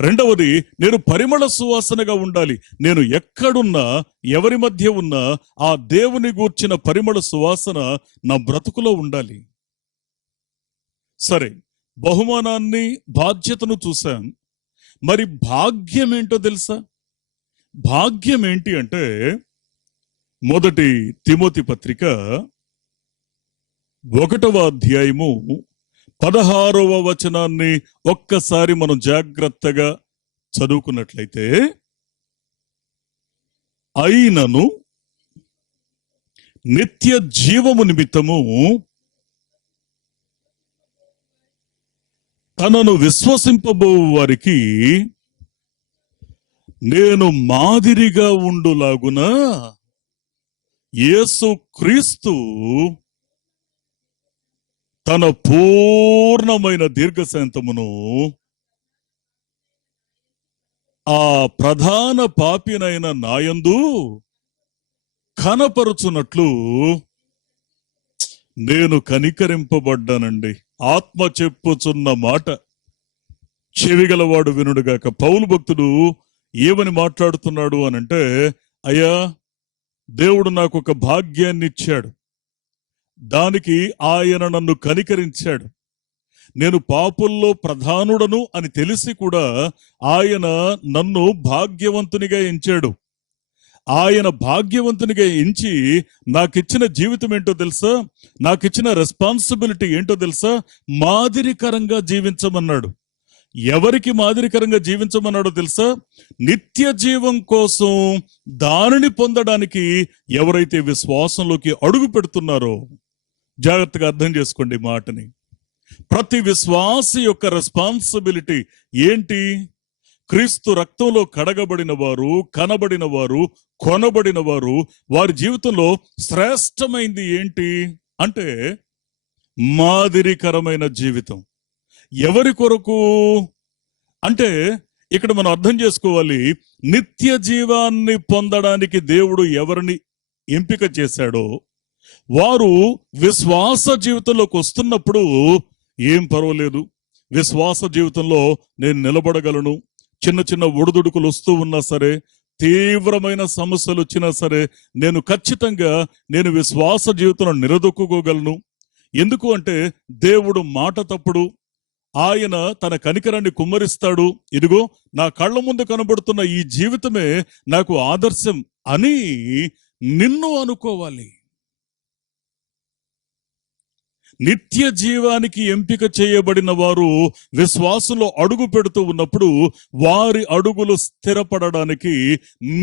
రెండవది, నేను పరిమళ సువాసనగా ఉండాలి. నేను ఎక్కడున్నా, ఎవరి మధ్య ఉన్నా, ఆ దేవుని గూర్చిన పరిమళ సువాసన నా బ్రతుకులో ఉండాలి. సరే, బహుమానాన్ని, బాధ్యతను చూసాం. మరి భాగ్యం ఏంటో తెలుసా? భాగ్యం ఏంటి అంటే, మొదటి తిమోతి పత్రిక 1వ అధ్యాయము 16వ వచనాన్ని ఒక్కసారి మనం జాగ్రత్తగా చదువుకున్నట్లయితే, అయినను నిత్య జీవము నిమిత్తము తనను విశ్వసింపబో వారికి నేను మాదిరిగా ఉండులాగున యేసు క్రీస్తు తన పూర్ణమైన దీర్ఘశాంతమును ఆ ప్రధాన పాపినైన నాయందు కనపరుచున్నట్లు నేను కనికరింపబడ్డానండి. ఆత్మ చెప్పుచున్న మాట చెవిగలవాడు వినుడుగాక. పౌలు భక్తుడు ఏమని మాట్లాడుతున్నాడు అనంటే, అయ్యా, దేవుడు నాకు ఒక భాగ్యాన్ని ఇచ్చాడు. దానికి ఆయన నన్ను కనికరించాడు. నేను పాపుల్లో ప్రధానుడను అని తెలిసి కూడా ఆయన నన్ను భాగ్యవంతునిగా ఎంచాడు. ఆయన భాగ్యవంతునిగా ఎంచి నాకిచ్చిన జీవితం ఏంటో తెలుసా? నాకిచ్చిన రెస్పాన్సిబిలిటీ ఏంటో తెలుసా? మాదిరికరంగా జీవించమన్నాడు. ఎవరికి మాదిరికరంగా జీవించమన్నాడో తెలుసా? నిత్య జీవం కోసం దానిని పొందడానికి ఎవరైతే విశ్వాసంలోకి అడుగు పెడుతున్నారో, జాగ్రత్తగా అర్థం చేసుకోండి మాటని. ప్రతి విశ్వాసి యొక్క రెస్పాన్సిబిలిటీ ఏంటి? క్రీస్తు రక్తంలో కడగబడిన వారు, కనబడిన వారు, కొనబడిన వారు, వారి జీవితంలో శ్రేష్టమైంది ఏంటి అంటే మాదిరికరమైన జీవితం. ఎవరి కొరకు అంటే ఇక్కడ మనం అర్థం చేసుకోవాలి, నిత్య జీవాన్ని పొందడానికి దేవుడు ఎవరిని ఎంపిక చేశాడో వారు విశ్వాస జీవితంలోకి వస్తున్నప్పుడు ఏం పర్వాలేదు, విశ్వాస జీవితంలో నేను నిలబడగలను. చిన్న చిన్న ఒడిదుడుకులు వస్తూ ఉన్నా సరే, తీవ్రమైన సమస్యలు వచ్చినా సరే, నేను ఖచ్చితంగా విశ్వాస జీవితంలో నిలదొక్కుకోగలను. ఎందుకు అంటే దేవుడు మాట తప్పుడు, ఆయన తన కనికరాన్ని కుమ్మరిస్తాడు. ఇదిగో నా కళ్ళ ముందు కనబడుతున్న ఈ జీవితమే నాకు ఆదర్శం అని నిన్ను అనుకోవాలి. నిత్య జీవానికి ఎంపిక చేయబడిన వారు విశ్వాసంలో అడుగు పెడుతూ ఉన్నప్పుడు వారి అడుగులు స్థిరపడడానికి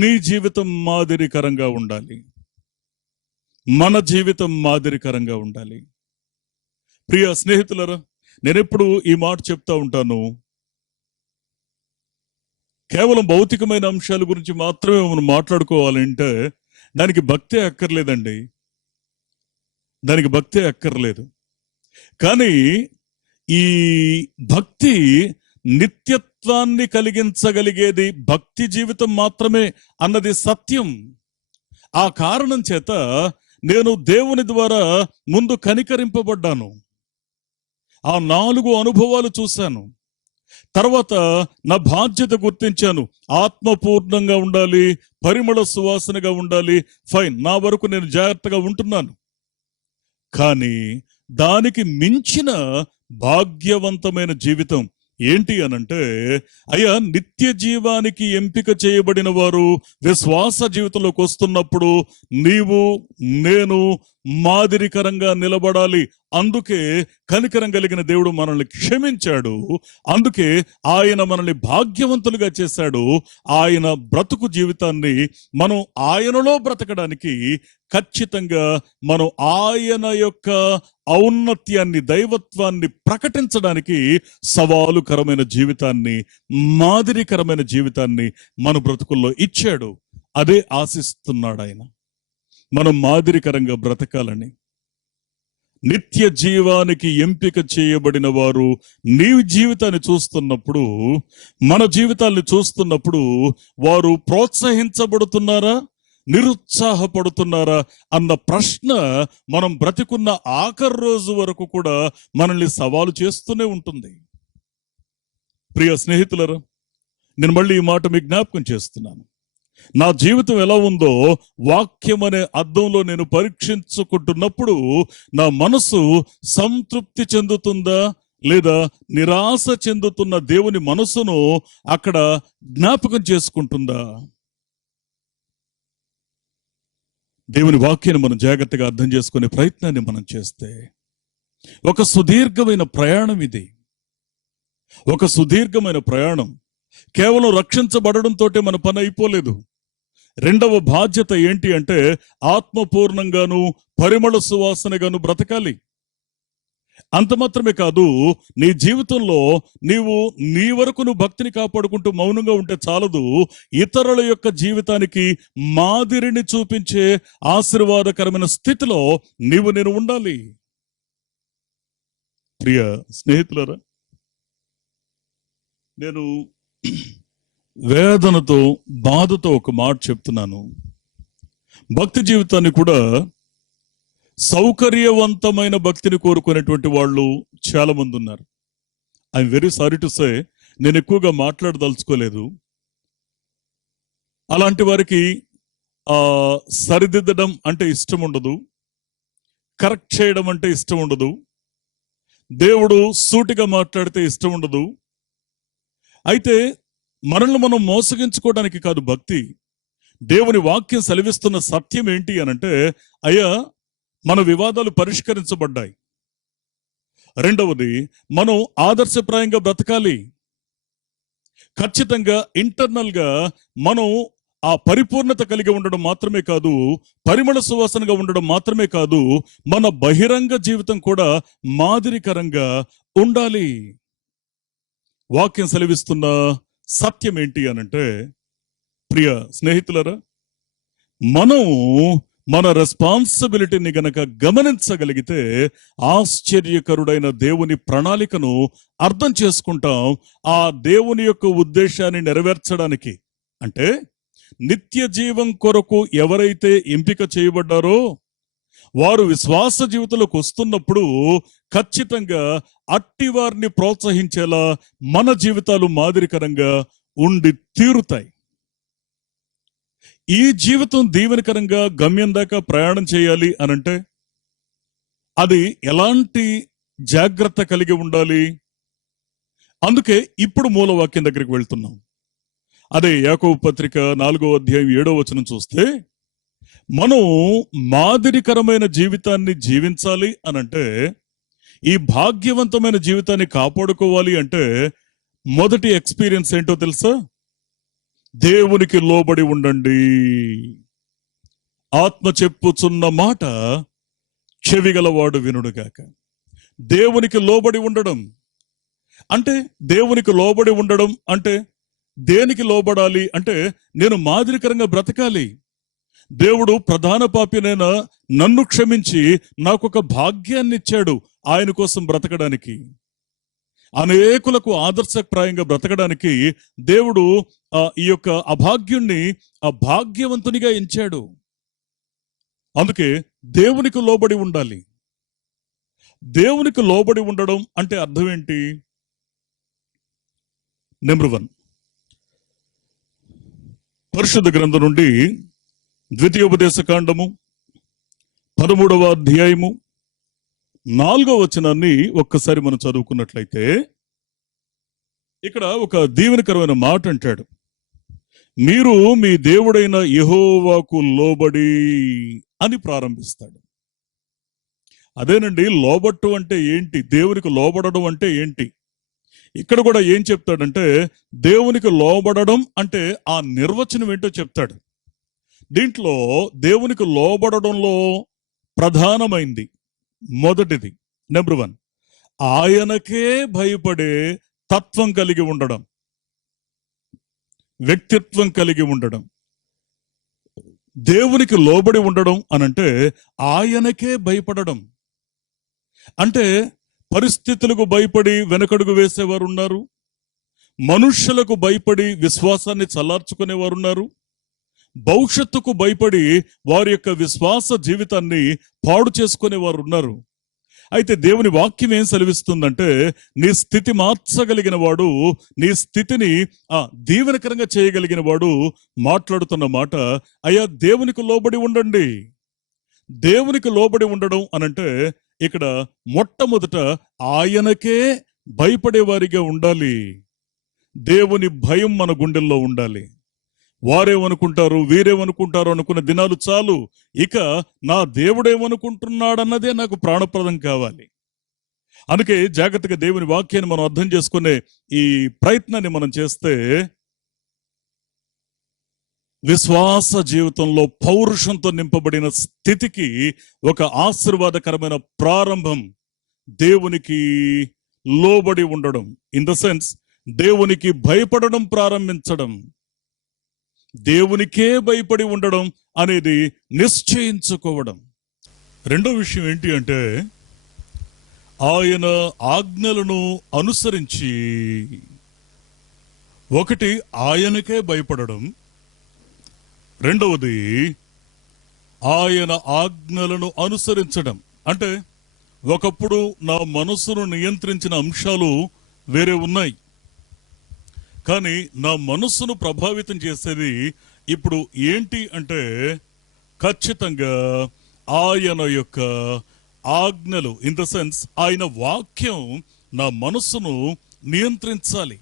నీ జీవితం మాదిరికరంగా ఉండాలి. మన జీవితం మాదిరికరంగా ఉండాలి. ప్రియ స్నేహితులరా, నేనెప్పుడు ఈ మాట చెప్తా ఉంటాను, కేవలం భౌతికమైన అంశాల గురించి మాత్రమే మనం మాట్లాడుకోవాలంటే దానికి భక్తే అక్కర్లేదండి, దానికి భక్తే అక్కర్లేదు. కానీ ఈ భక్తి నిత్యత్వాన్ని కలిగించగలిగేది భక్తి జీవితం మాత్రమే అన్నది సత్యం. ఆ కారణం చేత నేను దేవుని ద్వారా ముందు కనికరింపబడ్డాను, ఆ 4 అనుభవాలు చూశాను. తర్వాత నా బాధ్యత గుర్తించాను, ఆత్మపూర్ణంగా ఉండాలి, పరిమళ సువాసనగా ఉండాలి. ఫైన్, నా వరకు నేను జాగ్రత్తగా ఉంటున్నాను. కానీ దానికి మించిన భాగ్యవంతమైన జీవితం ఏంటి అనంటే, అయ్యా, నిత్య జీవానికి ఎంపిక చేయబడిన వారు విశ్వాస జీవితంలోకి వస్తున్నప్పుడు నీవు నేను మాదిరికరంగా నిలబడాలి. అందుకే కనికరం కలిగిన దేవుడు మనల్ని క్షమించాడు, అందుకే ఆయన మనల్ని భాగ్యవంతులుగా చేశాడు. ఆయన బ్రతుకు జీవితాన్ని మనం ఆయనలో బ్రతకడానికి ఖచ్చితంగా మనం ఆయన యొక్క ఔన్నత్యాన్ని, దైవత్వాన్ని ప్రకటించడానికి సవాలుకరమైన జీవితాన్ని, మాదిరికరమైన జీవితాన్ని మన బ్రతుకుల్లో ఇచ్చాడు. అదే ఆశిస్తున్నాడు ఆయన, మనం మాదిరికరంగా బ్రతకాలని. నిత్య జీవానికి ఎంపిక చేయబడిన వారు నీ జీవితాన్ని చూస్తున్నప్పుడు, మన జీవితాన్ని చూస్తున్నప్పుడు వారు ప్రోత్సహించబడుతున్నారా, నిరుత్సాహపడుతున్నారా అన్న ప్రశ్న మనం బ్రతికున్న ఆఖరి రోజు వరకు కూడా మనల్ని సవాలు చేస్తూనే ఉంటుంది. ప్రియ స్నేహితులరా, నేను మళ్ళీ ఈ మాట మీకు జ్ఞాపకం చేస్తున్నాను. నా జీవితం ఎలా ఉందో వాక్యం అనే అద్దంలో నేను పరీక్షించుకుంటున్నప్పుడు నా మనసు సంతృప్తి చెందుతుందా లేదా నిరాశ చెందుతున్న దేవుని మనసును అక్కడ జ్ఞాపకం చేసుకుంటుందా? దేవుని వాక్యాన్ని మనం జాగ్రత్తగా అర్థం చేసుకునే ప్రయత్నాన్ని మనం చేస్తే, ఒక సుదీర్ఘమైన ప్రయాణం ఇది, ఒక సుదీర్ఘమైన ప్రయాణం. కేవలం రక్షించబడడంతో మన పని అయిపోలేదు. రెండవ బాధ్యత ఏంటి అంటే, ఆత్మపూర్ణంగాను పరిమళ సువాసనగాను బ్రతకాలి. అంత మాత్రమే కాదు, నీ జీవితంలో నీవు నీ వరకు నువ్వు భక్తిని కాపాడుకుంటూ మౌనంగా ఉంటే చాలదు, ఇతరుల యొక్క జీవితానికి మాదిరిని చూపించే ఆశీర్వాదకరమైన స్థితిలో నేను ఉండాలి. ప్రియ స్నేహితులారా, నేను వేదనతో, బాధతో ఒక మాట చెప్తున్నాను. భక్తి జీవితాన్ని కూడా సౌకర్యవంతమైన భక్తిని కోరుకునేటువంటి వాళ్ళు చాలా మంది ఉన్నారు. I'm very sorry to say, నేను ఎక్కువగా మాట్లాడదలుచుకోలేదు. అలాంటి వారికి సరిదిద్దడం అంటే ఇష్టం ఉండదు, కరెక్ట్ చేయడం అంటే ఇష్టం ఉండదు, దేవుడు సూటిగా మాట్లాడితే ఇష్టం ఉండదు. అయితే మనల్ని మనం మోసగించుకోవడానికి కాదు భక్తి. దేవుని వాక్యం సెలవిస్తున్న సత్యం ఏంటి అనంటే, అయ్యా, మన వివాదాలు పరిష్కరించబడ్డాయి. రెండవది, మనం ఆదర్శప్రాయంగా బ్రతకాలి. ఖచ్చితంగా ఇంటర్నల్ గా మనం ఆ పరిపూర్ణత కలిగి ఉండడం మాత్రమే కాదు, పరిమళ సువాసనగా ఉండడం మాత్రమే కాదు, మన బహిరంగ జీవితం కూడా మాదిరికరంగా ఉండాలి. వాక్యం సెలవిస్తున్న సత్యం ఏంటి అనంటే, ప్రియ స్నేహితులరా, మనం మన రెస్పాన్సిబిలిటీని గనక గమనించగలిగితే ఆశ్చర్యకరుడైన దేవుని ప్రణాళికను అర్థం చేసుకుంటాం. ఆ దేవుని యొక్క ఉద్దేశాన్ని నెరవేర్చడానికి, అంటే నిత్య జీవం కొరకు ఎవరైతే ఎంపిక చేయబడ్డారో వారు విశ్వాస జీవితంలోకి వస్తున్నప్పుడు ఖచ్చితంగా అట్టి వారిని ప్రోత్సహించేలా మన జీవితాలు మాదిరికరంగా ఉండి తీరుతాయి. ఈ జీవితం దీవెనకరంగా గమ్యం దాకా ప్రయాణం చేయాలి అనంటే అది ఎలాంటి జాగ్రత్త కలిగి ఉండాలి? అందుకే ఇప్పుడు మూలవాక్యం దగ్గరికి వెళ్తున్నాం. అదే యాకోబు పత్రిక 4వ అధ్యాయం 7వ వచనం చూస్తే, మనం మాదిరికరమైన జీవితాన్ని జీవించాలి అనంటే, ఈ భాగ్యవంతమైన జీవితాన్ని కాపాడుకోవాలి అంటే మొదటి ఎక్స్పీరియన్స్ ఏంటో తెలుసా? దేవునికి లోబడి ఉండండి. ఆత్మ చెప్పుచున్న మాట చెవిగలవాడు వినుడుగాక. దేవునికి లోబడి ఉండడం అంటే, దేవునికి లోబడి ఉండడం అంటే దేనికి లోబడాలి అంటే నేను మాదిరికరంగా బ్రతకాలి. దేవుడు ప్రధాన పాపినైన నన్ను క్షమించి నాకొక భాగ్యాన్ని ఇచ్చాడు ఆయన కోసం బ్రతకడానికి, అనేకులకు ఆదర్శప్రాయంగా బ్రతకడానికి దేవుడు ఈ యొక్క అభాగ్యుణ్ణి భాగ్యవంతునిగా ఎంచాడు. అందుకే దేవునికి లోబడి ఉండాలి. దేవునికి లోబడి ఉండడం అంటే అర్థం ఏంటి? నెంబర్ 1, పరిశుద్ధ గ్రంథం నుండి ద్వితీయోపదేశ కాండము 13వ అధ్యాయము 4వ వచనాన్ని ఒక్కసారి మనం చదువుకున్నట్లయితే ఇక్కడ ఒక దీవెనకరమైన మాట అంటాడు, మీరు మీ దేవుడైన యెహోవాకు లోబడి అని ప్రారంభిస్తాడు. అదేనండి, లోబట్టు అంటే ఏంటి, దేవునికి లోబడడం అంటే ఏంటి. ఇక్కడ కూడా ఏం చెప్తాడంటే దేవునికి లోబడడం అంటే ఆ నిర్వచనం ఏంటో చెప్తాడు. దీంట్లో దేవునికి లోబడడంలో ప్రధానమైంది మొదటిది, నెంబర్ 1, ఆయనకే భయపడే తత్వం కలిగి ఉండడం, వ్యక్తిత్వం కలిగి ఉండడం. దేవునికి లోబడి ఉండడం అనంటే ఆయనకే భయపడడం. అంటే పరిస్థితులకు భయపడి వెనకడుగు వేసేవారు ఉన్నారు, మనుష్యులకు భయపడి విశ్వాసాన్ని చల్లార్చుకునేవారు ఉన్నారు, భవిష్యత్తుకు భయపడి వారి యొక్క విశ్వాస జీవితాన్ని పాడు చేసుకునేవారు ఉన్నారు. అయితే దేవుని వాక్యం ఏం సెలవిస్తుందంటే నీ స్థితి మార్చగలిగిన వాడు, నీ స్థితిని దీవెనకరంగా చేయగలిగిన వాడు మాట్లాడుతున్న మాట, అయ్యా దేవునికి లోబడి ఉండండి. దేవునికి లోబడి ఉండడం అనంటే ఇక్కడ మొట్టమొదట ఆయనకే భయపడేవారిగా ఉండాలి. దేవుని భయం మన గుండెల్లో ఉండాలి. వారేమనుకుంటారు, వీరేమనుకుంటారు అనుకున్న దినాలు చాలు. ఇక నా దేవుడేమనుకుంటున్నాడన్నదే నాకు ప్రాణప్రదం కావాలి. అందుకే జాగ్రత్తగా దేవుని వాక్యాన్ని మనం అర్థం చేసుకునే ఈ ప్రయత్నాన్ని మనం చేస్తే విశ్వాస జీవితంలో పౌరుషంతో నింపబడిన స్థితికి ఒక ఆశీర్వాదకరమైన ప్రారంభం దేవునికి లోబడి ఉండడం. ఇన్ ద సెన్స్ దేవునికి భయపడడం ప్రారంభించడం, దేవునికే భయపడి ఉండడం అనేది నిశ్చయించుకోవడం. రెండో విషయం ఏంటి అంటే ఆయన ఆజ్ఞలను అనుసరించి, ఒకటి ఆయనకే భయపడడం, రెండవది ఆయన ఆజ్ఞలను అనుసరించడం. అంటే ఒకప్పుడు నా మనసును నియంత్రించిన అంశాలు వేరే ఉన్నాయి, కానీ నా మనస్సును ప్రభావితం చేసేది ఇప్పుడు ఏంటి అంటే ఖచ్చితంగా ఆయన యొక్క ఆజ్ఞలు. ఇన్ ద సెన్స్ ఆయన వాక్యం నా మనస్సును నియంత్రించాలి.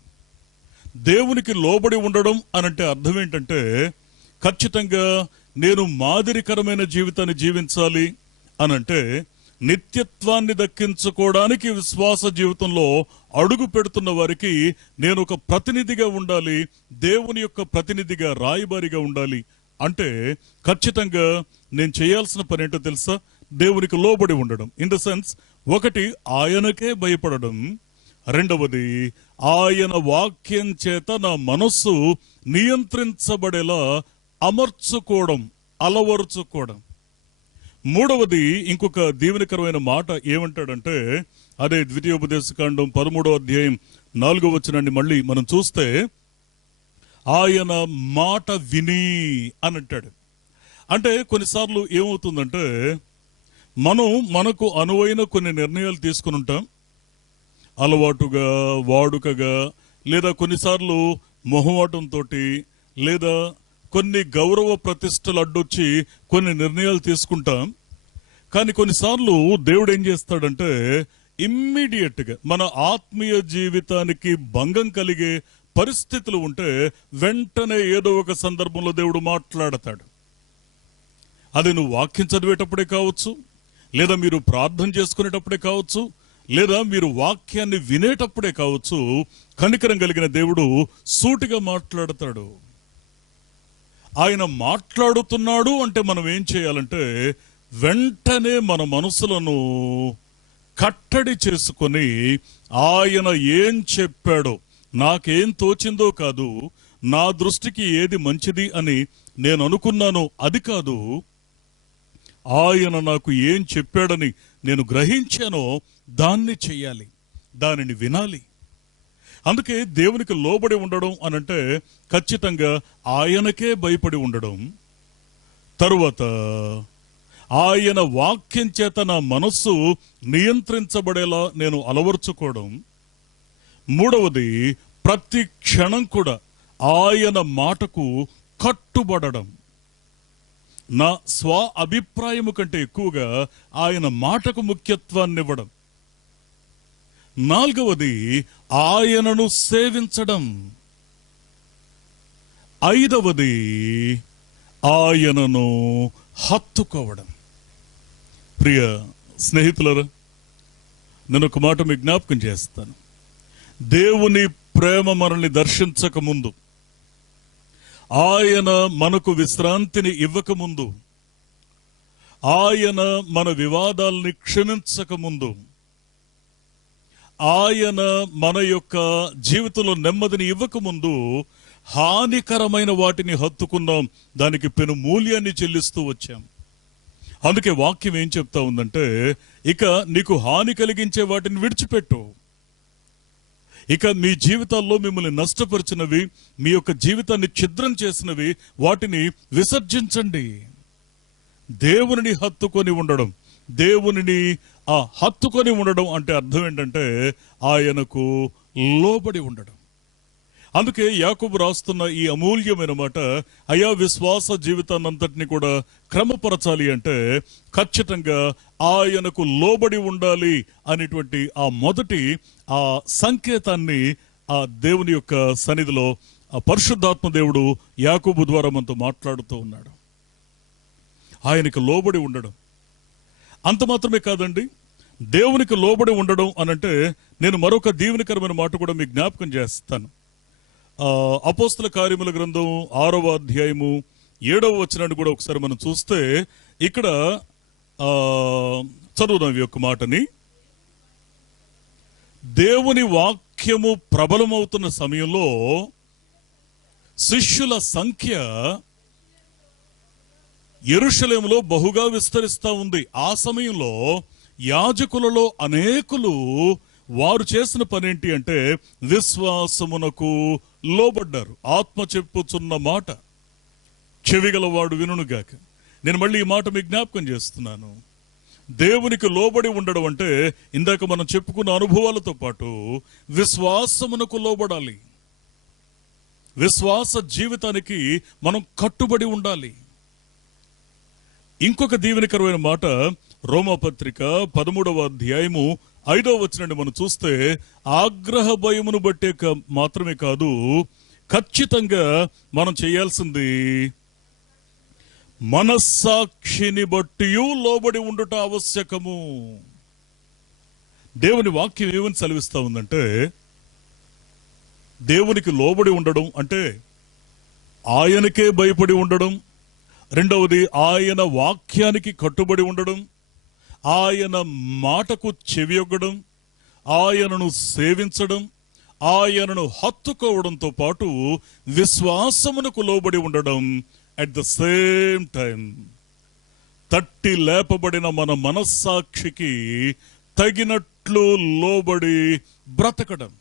దేవునికి లోబడి ఉండడం అనంటే అర్థం ఏంటంటే ఖచ్చితంగా నేను మాదిరికరమైన జీవితాన్ని జీవించాలి అనంటే నిత్యత్వాన్ని దక్కించుకోవడానికి విశ్వాస జీవితంలో అడుగు పెడుతున్న వారికి నేను ఒక ప్రతినిధిగా ఉండాలి, దేవుని యొక్క ప్రతినిధిగా, రాయబారిగా ఉండాలి. అంటే ఖచ్చితంగా నేను చేయాల్సిన పని ఏంటో తెలుసా? దేవునికి లోబడి ఉండడం. ఇన్ ద సెన్స్ ఒకటి ఆయనకే భయపడడం, రెండవది ఆయన వాక్యం చేత నా మనస్సు నియంత్రించబడేలా అమర్చుకోవడం, అలవరుచుకోవడం. మూడవది ఇంకొక దీవెనకరమైన మాట ఏమంటాడంటే అదే ద్వితీయోపదేశకాండం 13వ అధ్యాయం 4వ వచనాన్ని మళ్ళీ మనం చూస్తే ఆయన మాట విని అని అంటాడు. అంటే కొన్నిసార్లు ఏమవుతుందంటే మనకు అనువైన కొన్ని నిర్ణయాలు తీసుకుని ఉంటాం, అలవాటుగా, వాడుకగా, లేదా కొన్నిసార్లు మొహమాటంతో, లేదా కొన్ని గౌరవ ప్రతిష్టలు అడ్డొచ్చి కొన్ని నిర్ణయాలు తీసుకుంటాం. కానీ కొన్నిసార్లు దేవుడు ఏం చేస్తాడంటే ఇమ్మీడియట్ గా మన ఆత్మీయ జీవితానికి భంగం కలిగే పరిస్థితులు ఉంటే వెంటనే ఏదో ఒక సందర్భంలో దేవుడు మాట్లాడతాడు. అది నువ్వు వాక్యం చదివేటప్పుడే కావచ్చు, లేదా మీరు ప్రార్థన చేసుకునేటప్పుడే కావచ్చు, లేదా మీరు వాక్యాన్ని వినేటప్పుడే కావచ్చు. కనికరం కలిగిన దేవుడు సూటిగా మాట్లాడతాడు. ఆయన మాట్లాడుతున్నాడు అంటే మనం ఏం చేయాలంటే వెంటనే మన మనసులను కట్టడి చేసుకొని ఆయన ఏం చెప్పాడో, నాకేం తోచిందో కాదు, నా దృష్టికి ఏది మంచిది అని నేను అనుకున్నానో అది కాదు, ఆయన నాకు ఏం చెప్పాడని నేను గ్రహించానో దాన్ని చెయ్యాలి, దానిని వినాలి. అందుకే దేవునికి లోబడి ఉండడం అనంటే ఖచ్చితంగా ఆయనకే భయపడి ఉండడం, తరువాత ఆయన వాక్యం చేత నా మనస్సు నియంత్రించబడేలా నేను అలవర్చుకోవడం, మూడవది ప్రతి క్షణం కూడా ఆయన మాటకు కట్టుబడడం, నా స్వ అభిప్రాయము కంటే ఎక్కువగా ఆయన మాటకు ముఖ్యత్వాన్ని ఇవ్వడం, నాలుగవది ఆయనను సేవించడం, ఐదవది ఆయనను హత్తుకోవడం. ప్రియ స్నేహితులరా, నేను ఒక మాట మీకు జ్ఞాపకం చేస్తాను. దేవుని ప్రేమ మనల్ని దర్శించక ముందు, ఆయన మనకు విశ్రాంతిని ఇవ్వక ముందు, ఆయన మన వివాదాల్ని క్షమించక ముందు, ఆయన మన యొక్క జీవితంలో నెమ్మదిని ఇవ్వక ముందు హానికరమైన వాటిని హత్తుకున్నాం, దానికి పెను మూల్యాన్ని చెల్లిస్తూ వచ్చాం. అందుకే వాక్యం ఏం చెప్తా ఉందంటే, ఇక నీకు హాని కలిగించే వాటిని విడిచిపెట్టు. ఇక మీ జీవితాల్లో మిమ్మల్ని నష్టపరిచినవి, మీ యొక్క జీవితాన్ని ఛిద్రం చేసినవి, వాటిని విసర్జించండి. దేవునిని హత్తుకొని ఉండడం, దేవునిని హత్తుకొని ఉండడం అంటే అర్థం ఏంటంటే ఆయనకు లోబడి ఉండడం. అందుకే యాకోబు రాస్తున్న ఈ అమూల్యమైన మాట, అయా విశ్వాస జీవితాన్నంతటిని కూడా క్రమపరచాలి అంటే ఖచ్చితంగా ఆయనకు లోబడి ఉండాలి అనేటువంటి ఆ మొదటి ఆ సంకేతాన్ని ఆ దేవుని యొక్క సన్నిధిలో ఆ పరిశుద్ధాత్మ దేవుడు యాకోబు ద్వారా మనతో మాట్లాడుతూ ఉన్నాడు. ఆయనకు లోబడి ఉండడం అంత మాత్రమే కాదండి, దేవునికి లోబడి ఉండడం అనంటే నేను మరొక దీవెనకరమైన మాట కూడా మీకు జ్ఞాపకం చేస్తాను. అపోస్తల కార్యముల గ్రంథం 6వ అధ్యాయము 7వ వచనాన్ని కూడా ఒకసారి మనం చూస్తే, ఇక్కడ చదువుదాం ఈ యొక్క మాటని. దేవుని వాక్యము ప్రబలమవుతున్న సమయంలో శిష్యుల సంఖ్య యెరూషలేములో బహుగా విస్తరిస్తా ఉంది. ఆ సమయంలో యాజకులలో అనేకులు వారు చేసిన పనేంటి అంటే విశ్వాసమునకు లోబడ్డారు. ఆత్మ చెప్పుచున్న మాట చెవిగలవాడు వినుగాక. నేను మళ్ళీ ఈ మాట మీకు జ్ఞాపకం చేస్తున్నాను. దేవునికి లోబడి ఉండడం అంటే ఇందాక మనం చెప్పుకున్న అనుభవాలతో పాటు విశ్వాసమునకు లోబడాలి. విశ్వాస జీవితానికి మనం కట్టుబడి ఉండాలి. ఇంకొక దీవెనకరమైన మాట రోమాపత్రిక 13వ అధ్యాయము 5వ వచనాన్ని మనం చూస్తే, ఆగ్రహ భయమును బట్టే మాత్రమే కాదు, ఖచ్చితంగా మనం చేయాల్సింది మనస్సాక్షిని బట్టి లోబడి ఉండుట ఆవశ్యకము. దేవుని వాక్యం ఏమని సెలవిస్తా ఉందంటే, దేవునికి లోబడి ఉండడం అంటే ఆయనకే భయపడి ఉండడం, రెండవది ఆయన వాక్యానికి కట్టుబడి ఉండడం, ఆయన మాటకు చెవియొగ్గడం, ఆయనను సేవించడం, ఆయనను హత్తుకోవడంతో పాటు విశ్వాసమునకు లోబడి ఉండడం. అట్ ద సేమ్ టైం తట్టి లేపబడిన మన మనస్సాక్షికి తగినట్లు లోబడి బ్రతకడం.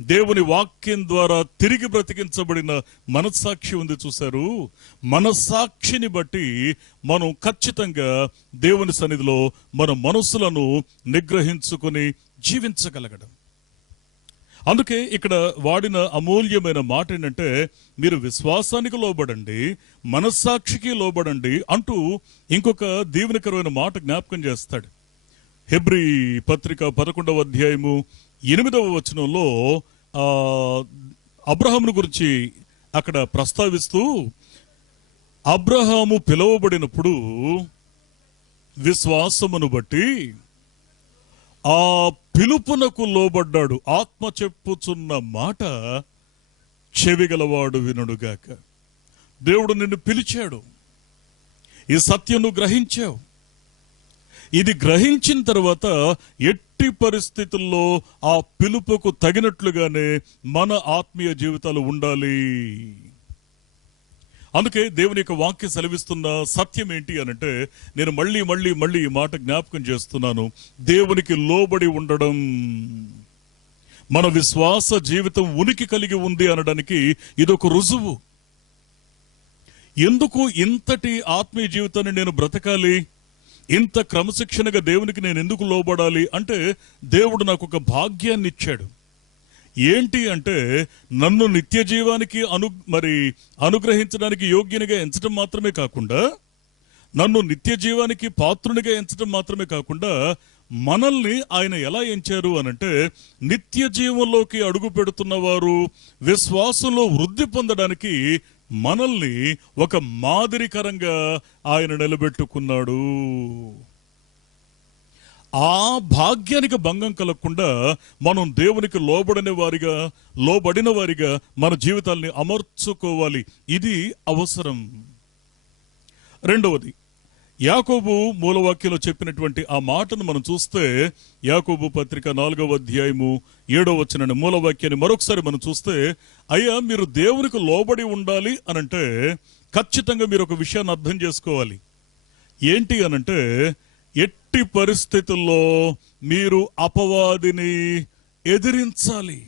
దేవుని వాక్యం ద్వారా తిరిగి బ్రతికించబడిన మనస్సాక్షి ఉంది చూశారు. మనస్సాక్షిని బట్టి మనం ఖచ్చితంగా దేవుని సన్నిధిలో మన మనస్సులను నిగ్రహించుకొని జీవించగలగడం. అందుకే ఇక్కడ వాడిన అమూల్యమైన మాట ఏంటంటే, మీరు విశ్వాసానికి లోబడండి, మనస్సాక్షికి లోబడండి అంటూ ఇంకొక దీవెనకరమైన మాట జ్ఞాపకం చేస్తాడు. హెబ్రీ పత్రిక 11వ అధ్యాయము 8వ వచనంలో అబ్రహామును గురించి అక్కడ ప్రస్తావిస్తూ, అబ్రహాము పిలువబడినప్పుడు విశ్వాసమును బట్టి ఆ పిలుపునకు లోబడ్డాడు. ఆత్మ చెప్పుచున్న మాట చెవిగలవాడు వినుగాక. దేవుడు నిన్ను పిలిచాడు, ఈ సత్యం నువ్వు గ్రహించావు. ఇది గ్రహించిన తర్వాత ఎట్టి పరిస్థితుల్లో ఆ పిలుపుకు తగినట్లుగానే మన ఆత్మీయ జీవితాలు ఉండాలి. అందుకే దేవుని యొక్క వాక్యం సెలవిస్తున్న సత్యం ఏంటి అనంటే, నేను మళ్ళీ ఈ మాట జ్ఞాపకం చేస్తున్నాను. దేవునికి లోబడి ఉండడం మన విశ్వాస జీవితం ఉనికి కలిగి ఉంది అనడానికి ఇదొక రుజువు. ఎందుకు ఇంతటి ఆత్మీయ జీవితాన్ని నేను బ్రతకాలి, ఇంత క్రమశిక్షణగా దేవునికి నేను ఎందుకు లోబడాలి అంటే, దేవుడు నాకు ఒక భాగ్యాన్ని ఇచ్చాడు. ఏంటి అంటే, నన్ను నిత్య జీవానికి అనుగ్రహించడానికి యోగ్యునిగా ఎంచడం మాత్రమే కాకుండా, నన్ను నిత్య జీవానికి పాత్రునిగా ఎంచడం మాత్రమే కాకుండా, మనల్ని ఆయన ఎలా ఎంచారు అనంటే, నిత్య జీవంలోకి అడుగు పెడుతున్న వారు విశ్వాసంలో వృద్ధి పొందడానికి మనల్ని ఒక మాదిరికరంగా ఆయన నిలబెట్టుకున్నాడు. ఆ భాగ్యానికి భంగం కలగకుండా మనం దేవునికి లోబడిన వారిగా మన జీవితాల్ని అమర్చుకోవాలి. ఇది అవసరం. రెండవది, యాకోబు మూలవాక్యంలో చెప్పినటువంటి ఆ మాటను మనం చూస్తే, యాకోబు పత్రిక 4వ అధ్యాయము 7వ వచనం మూలవాక్యాన్ని మరొకసారి మనం చూస్తే, అయ్యా మీరు దేవునికి లోబడి ఉండాలి అనంటే ఖచ్చితంగా మీరు ఒక విషయాన్ని అర్థం చేసుకోవాలి. ఏంటి అనంటే, ఎట్టి పరిస్థితుల్లో మీరు అపవాదిని ఎదిరించాలి.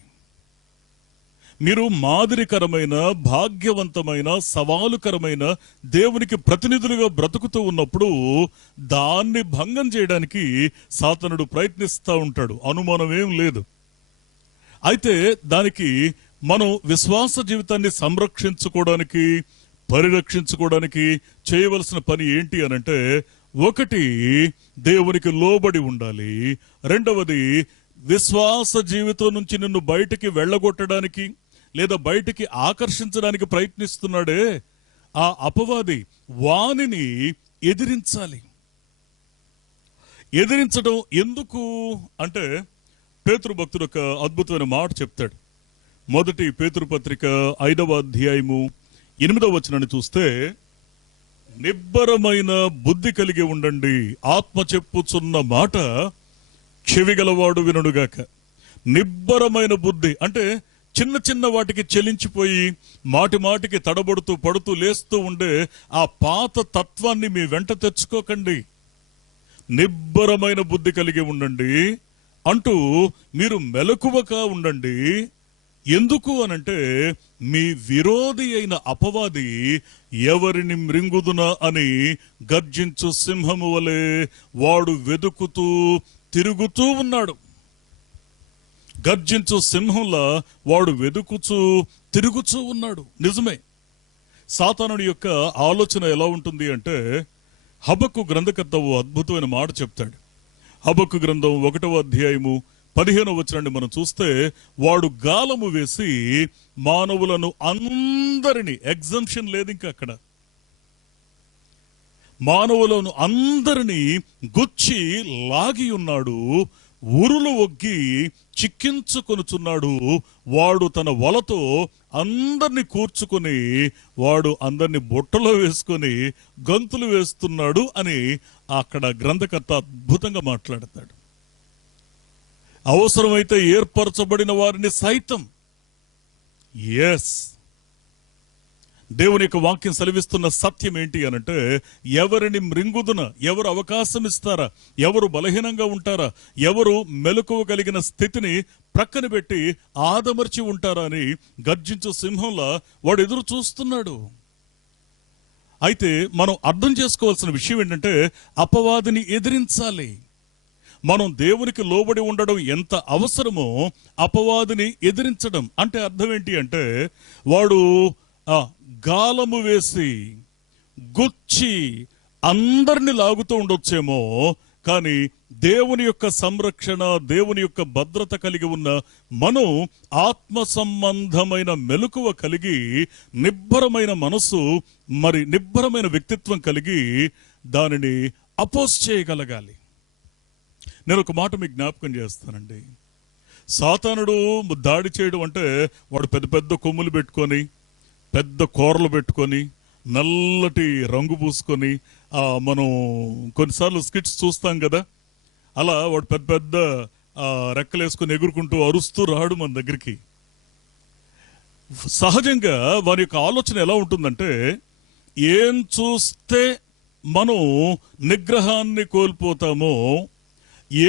మీరు మాదిరికరమైన, భాగ్యవంతమైన, సవాలుకరమైన దేవునికి ప్రతినిధులుగా బ్రతుకుతూ ఉన్నప్పుడు దాన్ని భంగం చేయడానికి సాతానుడు ప్రయత్నిస్తూ ఉంటాడు, అనుమానం ఏం లేదు. అయితే దానికి మనం విశ్వాస జీవితాన్ని సంరక్షించుకోవడానికి, పరిరక్షించుకోవడానికి చేయవలసిన పని ఏంటి అనంటే, ఒకటి దేవునికి లోబడి ఉండాలి. రెండవది, విశ్వాస జీవితం నుంచి నిన్ను బయటికి వెళ్ళగొట్టడానికి లేదా బయటికి ఆకర్షించడానికి ప్రయత్నిస్తున్నాడే ఆ అపవాది, వానిని ఎదిరించాలి. ఎదిరించడం ఎందుకు అంటే, పేతురు భక్తుడు ఒక అద్భుతమైన మాట చెప్తాడు. మొదటి పేతురు పత్రిక 5వ అధ్యాయము 8వ వచనాన్ని చూస్తే, నిబ్బరమైన బుద్ధి కలిగి ఉండండి, ఆత్మ చెప్పుచున్న మాట చెవిగలవాడు వినుడుగాక. నిబ్బరమైన బుద్ధి అంటే చిన్న చిన్న వాటికి చెలించిపోయి మాటికి తడబడుతూ పడుతూ లేస్తూ ఉండే ఆ పాత తత్వాన్ని మీ వెంట తెచ్చుకోకండి. నిబ్బరమైన బుద్ధి కలిగి ఉండండి అంటూ మీరు మెలకువగా ఉండండి. ఎందుకు అనంటే, మీ విరోధి అయిన అపవాది ఎవరిని మృంగుదునా అని గర్జించు సింహము వలె వాడు వెదుకుతూ తిరుగుతూ ఉన్నాడు. గర్జించు సింహంలా వాడు వెదుకుచూ తిరుగుచూ ఉన్నాడు. నిజమే, సాతానుడి యొక్క ఆలోచన ఎలా ఉంటుంది అంటే, హబక్కు గ్రంథకర్త ఓ అద్భుతమైన మాట చెప్తాడు. హబక్కు గ్రంథం 1వ అధ్యాయము 15వ వచనాన్ని మనం చూస్తే, వాడు గాలము వేసి మానవులను అందరినీ, ఎగ్జంప్షన్ లేదు ఇంకా అక్కడ, మానవులను అందరినీ గుచ్చి లాగి ఉన్నాడు, ఉరులు ఒగ్గి చిక్కించుకొనుచున్నాడు. వాడు తన వలతో అందరినీ కూర్చుకొని వాడు అందరినీ బుట్టలో వేసుకొని గంతులు వేస్తున్నాడు అని అక్కడ గ్రంథకర్త అద్భుతంగా మాట్లాడతాడు. అవసరమైతే ఏర్పరచబడిన వారిని సైతం, ఎస్, దేవుని యొక్క వాక్యం సెలవిస్తున్న సత్యం ఏంటి అనంటే, ఎవరిని మృంగుదున, ఎవరు అవకాశం ఇస్తారా, ఎవరు బలహీనంగా ఉంటారా, ఎవరు మెలకువ కలిగిన స్థితిని ప్రక్కన పెట్టి ఆదమర్చి ఉంటారా అని గర్జించు సింహంలా వాడు ఎదురు చూస్తున్నాడు. అయితే మనం అర్థం చేసుకోవాల్సిన విషయం ఏంటంటే, అపవాదిని ఎదిరించాలి. మనం దేవునికి లోబడి ఉండడం ఎంత అవసరమో అపవాదిని ఎదిరించడం అంటే అర్థం ఏంటి అంటే, వాడు గాలము వేసి గుచ్చి అందరిని లాగుతూ ఉండొచ్చేమో, కానీ దేవుని యొక్క సంరక్షణ, దేవుని యొక్క భద్రత కలిగి ఉన్న మనం ఆత్మ సంబంధమైన మెలకువ కలిగి, నిబ్బరమైన మనసు, నిబ్బరమైన వ్యక్తిత్వం కలిగి దానిని అపోజ్ చేయగలగాలి. నేను ఒక మాట మీకు జ్ఞాపకం చేస్తానండి. సాతానుడు దాడి చేయడం అంటే, వాడు పెద్ద పెద్ద కొమ్ములు పెట్టుకొని, పెద్ద కూరలు పెట్టుకొని, నల్లటి రంగు పూసుకొని, మనం కొన్నిసార్లు స్కిట్స్ చూస్తాం కదా, అలా వాడు పెద్ద పెద్ద రెక్కలేసుకుని ఎగురుకుంటూ అరుస్తూ రాడు మన దగ్గరికి. సహజంగా వారి యొక్క ఆలోచన ఎలా ఉంటుందంటే, ఏం చూస్తే మనం నిగ్రహాన్ని కోల్పోతామో,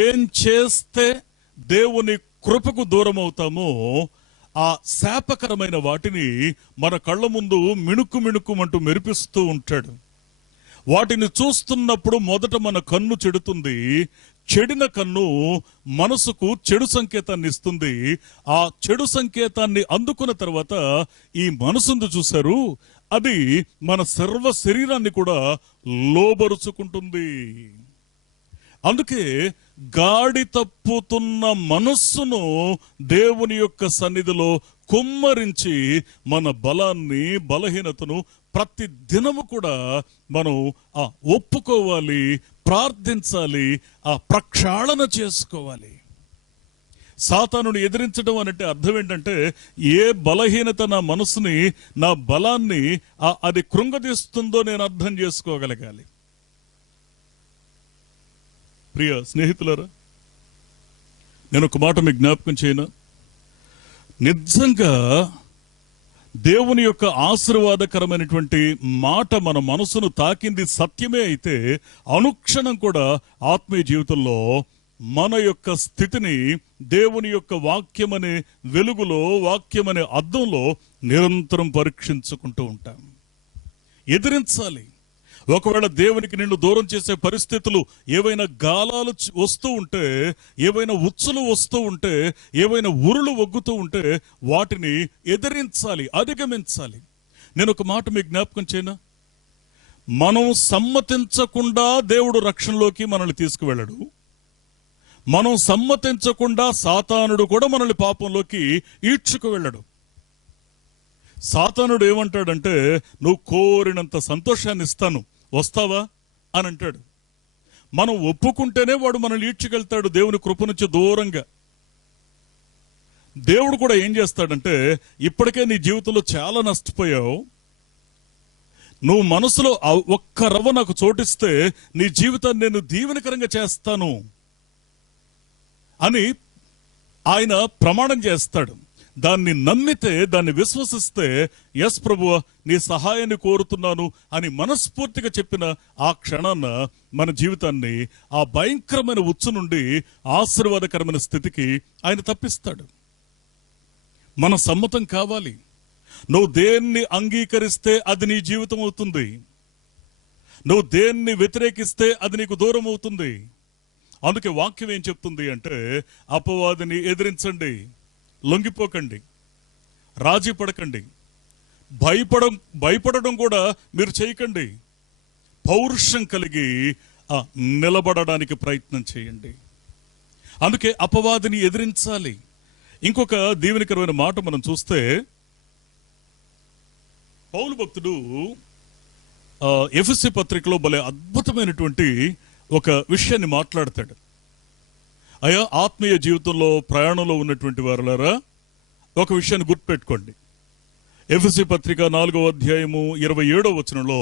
ఏం చేస్తే దేవుని కృపకు దూరం అవుతామో, ఆ శాపకరమైన వాటిని మన కళ్ళ ముందు మిణుకు మిణుకుమంటూ మెరిపిస్తూ ఉంటాడు. వాటిని చూస్తున్నప్పుడు మొదట మన కన్ను చెడుతుంది. చెడిన కన్ను మనసుకు చెడు సంకేతాన్ని ఇస్తుంది. ఆ చెడు సంకేతాన్ని అందుకున్న తర్వాత ఈ మనసును చూశారు, అది మన సర్వ శరీరాన్ని కూడా లోబరుచుకుంటుంది. అందుకే గాడి తప్పుతున్న మనస్సును దేవుని యొక్క సన్నిధిలో కుమ్మరించి మన బలాన్ని, బలహీనతను ప్రతి దినము కూడా మనం ఒప్పుకోవాలి, ప్రార్థించాలి, ప్రక్షాళన చేసుకోవాలి. సాతానుని ఎదిరించడం అంటే అర్థం ఏంటంటే, ఏ బలహీనత నా మనసుని, నా బలాన్ని అది కృంగదీస్తుందో నేను అర్థం చేసుకోగలగాలి. ప్రియ స్నేహితులారా, నేను ఒక మాట మీకు జ్ఞాపకం చేయను. నిజంగా దేవుని యొక్క ఆశీర్వాదకరమైనటువంటి మాట మన మనసును తాకింది సత్యమే అయితే, అనుక్షణం కూడా ఆత్మీయ జీవితంలో మన యొక్క స్థితిని దేవుని యొక్క వాక్యమనే వెలుగులో, వాక్యమనే అద్దంలో నిరంతరం పరీక్షించుకుంటూ ఉంటాం. ఎదిరించాలి. ఒకవేళ దేవునికి నిన్ను దూరం చేసే పరిస్థితులు, ఏవైనా గాలాలు వస్తూ ఉంటే, ఏవైనా ఉచ్చులు వస్తూ ఉంటే, ఏవైనా ఉరులు ఒగ్గుతూ ఉంటే, వాటిని ఎదిరించాలి, అధిగమించాలి. నేను ఒక మాట మీకు జ్ఞాపకం చేయనా? మనం సమ్మతించకుండా దేవుడు రక్షణలోకి మనల్ని తీసుకువెళ్ళడు. మనం సమ్మతించకుండా సాతానుడు కూడా మనల్ని పాపంలోకి ఈడ్చుకు వెళ్ళడు. సాతానుడు ఏమంటాడంటే, నువ్వు కోరినంత సంతోషాన్ని ఇస్తాను, వస్తావా అని అంటాడు. మనం ఒప్పుకుంటేనే వాడు మనల్ని ఈడ్చుకెళ్తాడు దేవుని కృప నుంచి దూరంగా. దేవుడు కూడా ఏం చేస్తాడంటే, ఇప్పటికే నీ జీవితంలో చాలా నష్టపోయావు, నువ్వు మనసులో ఒక్క రవ్వ నాకు చోటిస్తే నీ జీవితాన్ని నేను దీవెనకరంగా చేస్తాను అని ఆయన ప్రమాణం చేస్తాడు. దాన్ని నమ్మితే, దాన్ని విశ్వసిస్తే, ఎస్ ప్రభువా నీ సహాయాన్ని కోరుతున్నాను అని మనస్ఫూర్తిగా చెప్పిన ఆ క్షణాన మన జీవితాన్ని ఆ భయంకరమైన ఉచ్చు నుండి ఆశీర్వాదకరమైన స్థితికి ఆయన తప్పిస్తాడు. మన సమ్మతం కావాలి. నువ్వు దేన్ని అంగీకరిస్తే అది నీ జీవితం అవుతుంది. నువ్వు దేన్ని వ్యతిరేకిస్తే అది నీకు దూరం అవుతుంది. అందుకే వాక్యం ఏం చెప్తుంది అంటే, అపవాదిని ఎదిరించండి, లొంగిపోకండి, రాజీ పడకండి, భయపడడం కూడా మీరు చేయకండి, పౌరుషం కలిగి నిలబడడానికి ప్రయత్నం చేయండి. అందుకే అపవాదిని ఎదిరించాలి. ఇంకొక దీవెనకరమైన మాట మనం చూస్తే, పౌలు భక్తుడు ఎఫెసీ పత్రికలో భలే అద్భుతమైనటువంటి ఒక విషయాన్ని మాట్లాడతాడు. అయ్యా, ఆత్మీయ జీవితంలో ప్రయాణంలో ఉన్నటువంటి వారులారా, ఒక విషయాన్ని గుర్తుపెట్టుకోండి. ఎఫెసీ పత్రిక 4వ అధ్యాయము 27వ వచనంలో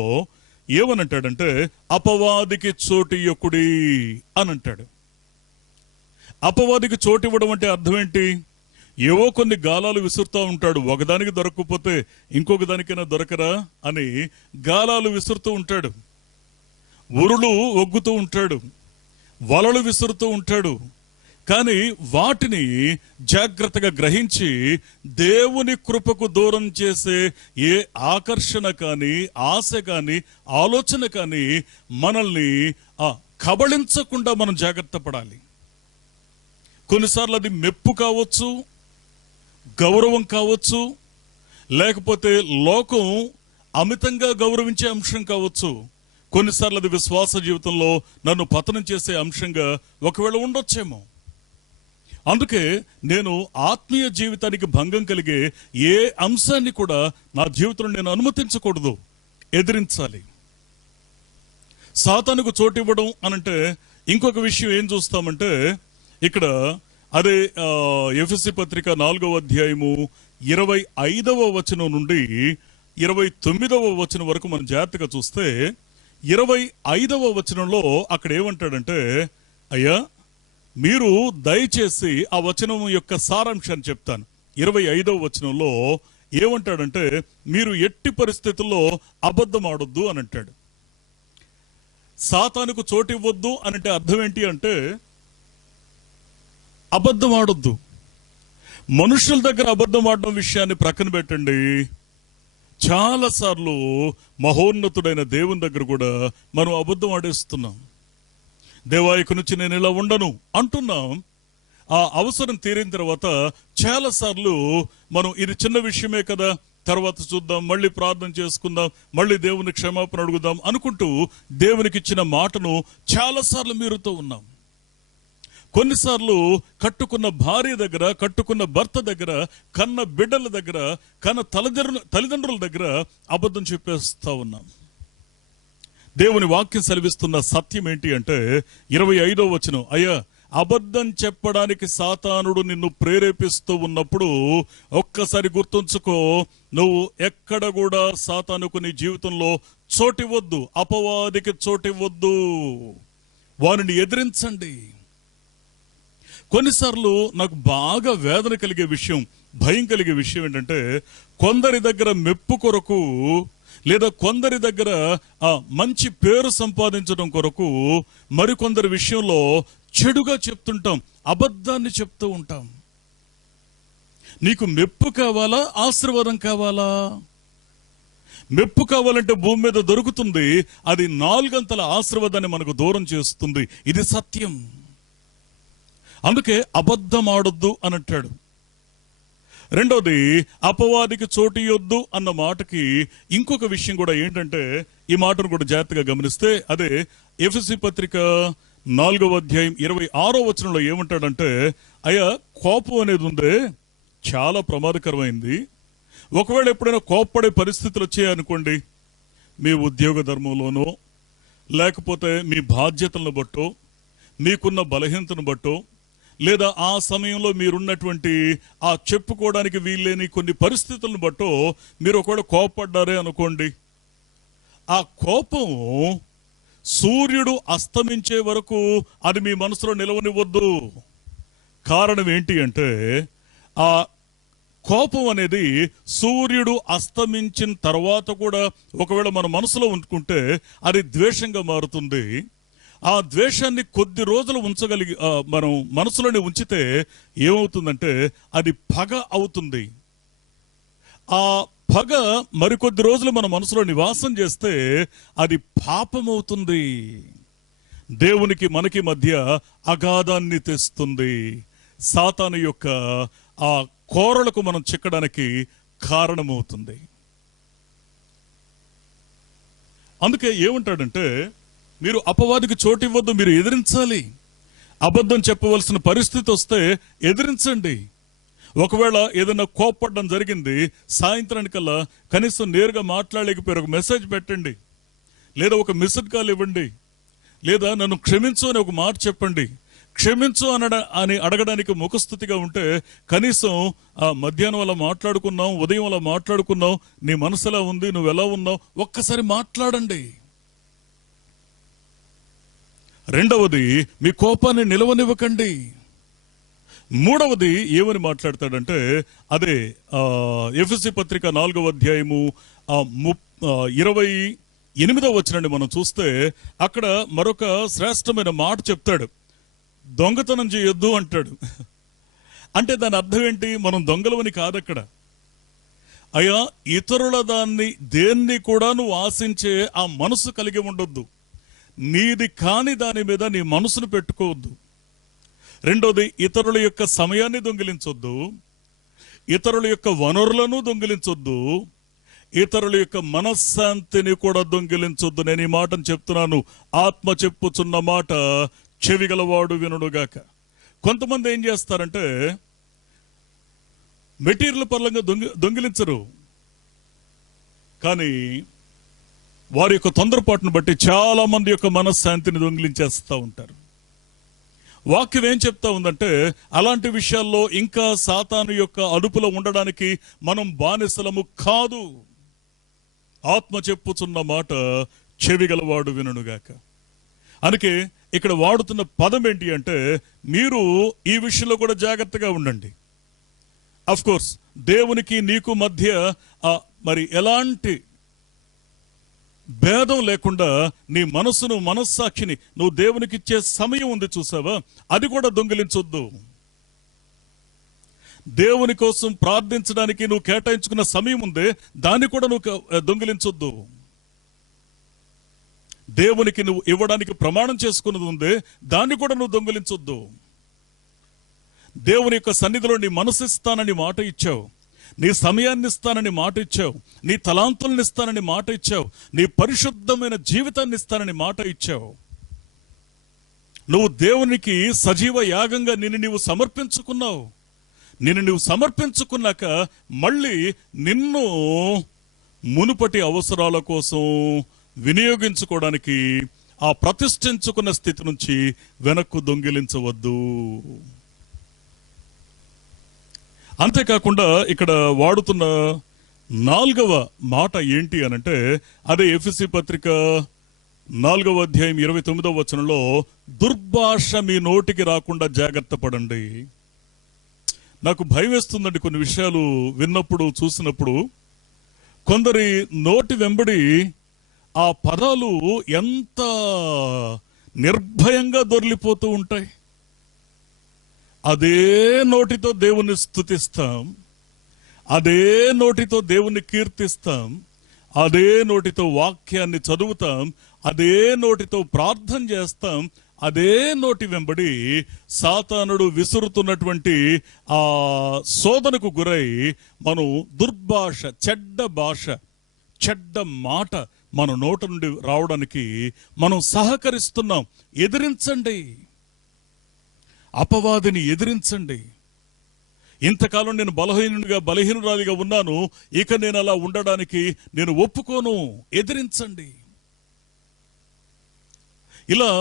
ఏమనంటాడంటే, అపవాదికి చోటియ్యకుడి అని అంటాడు. అపవాదికి చోటు ఇవ్వడం అంటే అర్థం ఏంటి? ఏవో కొన్ని గాలాలు విసురుతూ ఉంటాడు. ఒకదానికి దొరకకపోతే ఇంకొక దానికైనా దొరకరా అని గాలాలు విసురుతూ ఉంటాడు, ఉరులు ఒగ్గుతూ ఉంటాడు, వలలు విసురుతూ ఉంటాడు. కానీ వాటిని జాగ్రత్తగా గ్రహించి దేవుని కృపకు దూరం చేసే ఏ ఆకర్షణ కానీ, ఆశ కానీ, ఆలోచన కానీ మనల్ని కబళించకుండా మనం జాగ్రత్త పడాలి. కొన్నిసార్లు అది మెప్పు కావచ్చు, గౌరవం కావచ్చు, లేకపోతే లోకం అమితంగా గౌరవించే అంశం కావచ్చు. కొన్నిసార్లు అది విశ్వాస జీవితంలో నన్ను పతనం చేసే అంశంగా ఒకవేళ ఉండొచ్చేమో. అందుకే నేను ఆత్మీయ జీవితానికి భంగం కలిగే ఏ అంశాన్ని కూడా నా జీవితంలో నేను అనుమతించకూడదు, ఎదిరించాలి. సాతానుకు చోటు ఇవ్వడం అనంటే ఇంకొక విషయం ఏం చూస్తామంటే, ఇక్కడ అదే ఎఫెసీ పత్రిక 4వ అధ్యాయము 25వ వచనం నుండి 29వ వచనం వరకు మనం జాగ్రత్తగా చూస్తే, 25వ వచనంలో అక్కడ ఏమంటాడంటే, అయ్యా మీరు దయచేసి ఆ వచనం యొక్క సారాంశాన్ని చెప్తాను. 25వ వచనంలో ఏమంటాడంటే, మీరు ఎట్టి పరిస్థితుల్లో అబద్ధం ఆడొద్దు అని అంటాడు. సాతానుకు చోటు ఇవ్వద్దు అని అంటే అర్థం ఏంటి అంటే, అబద్ధం ఆడొద్దు. మనుషుల దగ్గర అబద్ధం ఆడడం విషయాన్ని ప్రక్కన పెట్టండి. చాలాసార్లు మహోన్నతుడైన దేవుని దగ్గర కూడా మనం అబద్ధం ఆడేస్తున్నాం. దేవా, ఇక నుంచి నేను ఇలా ఉండను అంటున్నాం. ఆ అవసరం తీరిన తర్వాత చాలాసార్లు మనం ఇది చిన్న విషయమే కదా, తర్వాత చూద్దాం, మళ్ళీ ప్రార్థన చేసుకుందాం, మళ్ళీ దేవుని క్షమాపణ అడుగుదాం అనుకుంటూ దేవునికి ఇచ్చిన మాటను చాలాసార్లు మీరుతూ ఉన్నాం. కొన్నిసార్లు కట్టుకున్న భార్య దగ్గర, కట్టుకున్న భర్త దగ్గర, కన్న బిడ్డల దగ్గర, కన్న తల్లిదండ్రుల దగ్గర అబద్ధం చెప్పేస్తా ఉన్నాం. దేవుని వాక్యం సెలవిస్తున్న సత్యం ఏంటి అంటే 25వ వచనం, అయ్యా, అబద్ధం చెప్పడానికి సాతానుడు నిన్ను ప్రేరేపిస్తూ ఉన్నప్పుడు ఒక్కసారి గుర్తుంచుకో, నువ్వు ఎక్కడ కూడా సాతానుకు నీ జీవితంలో చోటివ్వద్దు, అపవాదికి చోటివ్వద్దు. వారిని ఎదిరించండి. కొన్నిసార్లు నాకు బాగా వేదన కలిగే విషయం, భయం కలిగే విషయం ఏంటంటే, కొందరి దగ్గర మెప్పు కొరకు లేదా కొందరి దగ్గర మంచి పేరు సంపాదించడం కొరకు మరికొందరి విషయంలో చెడుగా చెప్తుంటాం, అబద్ధాన్ని చెప్తూ ఉంటాం. నీకు మెప్పు కావాలా, ఆశీర్వాదం కావాలా? మెప్పు కావాలంటే భూమి మీద దొరుకుతుంది, అది 4 అంతల ఆశీర్వాదాన్ని మనకు దూరం చేస్తుంది. ఇది సత్యం. అందుకే అబద్ధం ఆడొద్దు అని అంటాడు. రెండోది, అపవాదికి చోటియొద్దు అన్న మాటకి ఇంకొక విషయం కూడా ఏంటంటే, ఈ మాటను కూడా జాగ్రత్తగా గమనిస్తే, అదే ఎఫెసీ పత్రిక 4వ అధ్యాయం 26వ వచనంలో ఏమంటాడంటే, అయ్యా, కోపం అనేది ఉందే చాలా ప్రమాదకరమైంది. ఒకవేళ ఎప్పుడైనా కోప్పడే పరిస్థితులు వచ్చాయనుకోండి, మీ ఉద్యోగ ధర్మంలోనో లేకపోతే మీ బాధ్యతలను బట్టో, మీకున్న బలహీనతను బట్టో, లేదా ఆ సమయంలో మీరున్నటువంటి ఆ చెప్పుకోవడానికి వీల్లేని కొన్ని పరిస్థితులను బట్టో మీరు ఒకవేళ కోపడ్డారే అనుకోండి, ఆ కోపం సూర్యుడు అస్తమించే వరకు అది మీ మనసులో నిలవనివ్వద్దు. కారణం ఏంటి అంటే, ఆ కోపం అనేది సూర్యుడు అస్తమించిన తర్వాత కూడా ఒకవేళ మన మనసులో ఉంచుకుంటే అది ద్వేషంగా మారుతుంది. ఆ ద్వేషాన్ని కొద్ది రోజులు మనం మనసులోనే ఉంచితే ఏమవుతుందంటే అది పగ అవుతుంది. ఆ పగ మరికొద్ది రోజులు మన మనసులో నివాసం చేస్తే అది పాపం అవుతుంది. దేవునికి మనకి మధ్య అగాధాన్ని తెస్తుంది. సాతాను యొక్క ఆ కోరలకు మనం చిక్కడానికి కారణమవుతుంది. అందుకే ఏమంటాడంటే, మీరు అపవాదికి చోటివ్వద్దు, మీరు ఎదిరించాలి. అబద్ధం చెప్పవలసిన పరిస్థితి వస్తే ఎదిరించండి. ఒకవేళ ఏదైనా కోప్పడడం జరిగింది, సాయంత్రానికల్లా కనీసం నేరుగా మాట్లాడలేకపోయారు, ఒక మెసేజ్ పెట్టండి, లేదా ఒక మిస్డ్ కాల్ ఇవ్వండి, లేదా నన్ను క్షమించు అని ఒక మాట చెప్పండి. క్షమించు అని అడగడానికి ముఖస్థుతిగా ఉంటే కనీసం మధ్యాహ్నం అలా మాట్లాడుకున్నాం, ఉదయం అలా మాట్లాడుకున్నాం, నీ మనసు ఎలా ఉంది, నువ్వు ఎలా ఉన్నావు, ఒక్కసారి మాట్లాడండి. రెండవది, మీ కోపాన్ని నిలవనివ్వకండి. మూడవది ఏమని మాట్లాడతాడంటే, అదే ఎఫెసీ పత్రిక 4వ అధ్యాయము 28వ వచనాన్ని మనం చూస్తే అక్కడ మరొక శ్రేష్టమైన మాట చెప్తాడు. దొంగతనం చేయొద్దు అంటాడు. అంటే దాని అర్థం ఏంటి? మనం దొంగలవని కాదు అక్కడ. అయ్యా, ఇతరుల దేన్ని కూడా నువ్వు ఆశించే ఆ మనసు కలిగి ఉండొద్దు. నీది కాని దాని మీద నీ మనసును పెట్టుకోవద్దు. రెండోది, ఇతరుల యొక్క సమయాన్ని దొంగిలించొద్దు, ఇతరుల యొక్క వనరులను దొంగిలించొద్దు, ఇతరుల యొక్క మనశ్శాంతిని కూడా దొంగిలించొద్దు. నేను ఈ మాటను చెప్తున్నాను, ఆత్మ చెప్పుచున్న మాట చెవిగలవాడు వినుడుగాక. కొంతమంది ఏం చేస్తారంటే, మెటీరియల్ పరంగా దొంగిలించరు, కానీ వారి యొక్క తొందరపాటును బట్టి చాలా మంది యొక్క మనశ్శాంతిని దొంగిలించేస్తూ ఉంటారు. వాక్యం ఏం చెప్తా ఉందంటే, అలాంటి విషయాల్లో ఇంకా సాతాను యొక్క అదుపులో ఉండడానికి మనం బానిసలము కాదు. ఆత్మ చెప్పుచున్న మాట చెవిగలవాడు వినుగాక. అందుకే ఇక్కడ వాడుతున్న పదం ఏంటి అంటే, మీరు ఈ విషయంలో కూడా జాగ్రత్తగా ఉండండి. అఫ్ కోర్స్ దేవునికి నీకు మధ్య మరి ఎలాంటి భేదం లేకుండా నీ మనసును, మనస్సాక్షిని నువ్వు దేవునికి ఇచ్చే సమయం ఉంది చూసావా, అది కూడా దొంగిలించొద్దు. దేవుని కోసం ప్రార్థించడానికి నువ్వు కేటాయించుకున్న సమయం ఉందే, దాన్ని కూడా నువ్వు దొంగిలించొద్దు. దేవునికి నువ్వు ఇవ్వడానికి ప్రమాణం చేసుకున్నది ఉందే, దాన్ని కూడా నువ్వు దొంగిలించొద్దు. దేవుని యొక్క సన్నిధిలో నీ మనసు ఇస్తానని మాట ఇచ్చావు, నీ సమయాన్ని ఇస్తానని మాట ఇచ్చావు, నీ తలాంతులను ఇస్తానని మాట ఇచ్చావు, నీ పరిశుద్ధమైన జీవితాన్ని ఇస్తానని మాట ఇచ్చావు. నువ్వు దేవునికి సజీవ యాగంగా నీవు సమర్పించుకున్నావు. నువ్వు సమర్పించుకున్నాక మళ్ళీ నిన్ను మునుపటి అవసరాల కోసం వినియోగించుకోవడానికి ఆ ప్రతిష్ఠించుకున్న స్థితి నుంచి వెనక్కు దొంగిలించవద్దు. అంతేకాకుండా ఇక్కడ వాడుతున్న 4వ మాట ఏంటి అనంటే, అదే ఎఫెసీ పత్రిక 4వ అధ్యాయం 29వ వచనంలో, దుర్భాష మీ నోటికి రాకుండా జాగ్రత్త పడండి. నాకు భయం వేస్తుందండి కొన్ని విషయాలు విన్నప్పుడు, చూసినప్పుడు. కొందరి నోటి వెంబడి ఆ పదాలు ఎంత నిర్భయంగా దొర్లిపోతూ ఉంటాయి. అదే నోటితో దేవుణ్ణి స్తుతిస్తాం, అదే నోటితో దేవుణ్ణి కీర్తిస్తాం, అదే నోటితో వాక్యాన్ని చదువుతాం, అదే నోటితో ప్రార్థన చేస్తాం. అదే నోటి వెంబడి సాతానుడు విసురుతున్నటువంటి ఆ శోధనకు గురై మనం దుర్భాష, చెడ్డ భాష, చెడ్డ మాట మన నోట నుండి రావడానికి మనం సహకరిస్తున్నాం. ఎదిరించండి, అపవాదిని ఎదిరించండి. ఇంతకాలం నేను బలహీనురాలిగా ఉన్నాను, ఇక నేను అలా ఉండడానికి నేను ఒప్పుకోను. ఎదిరించండి. ఇలా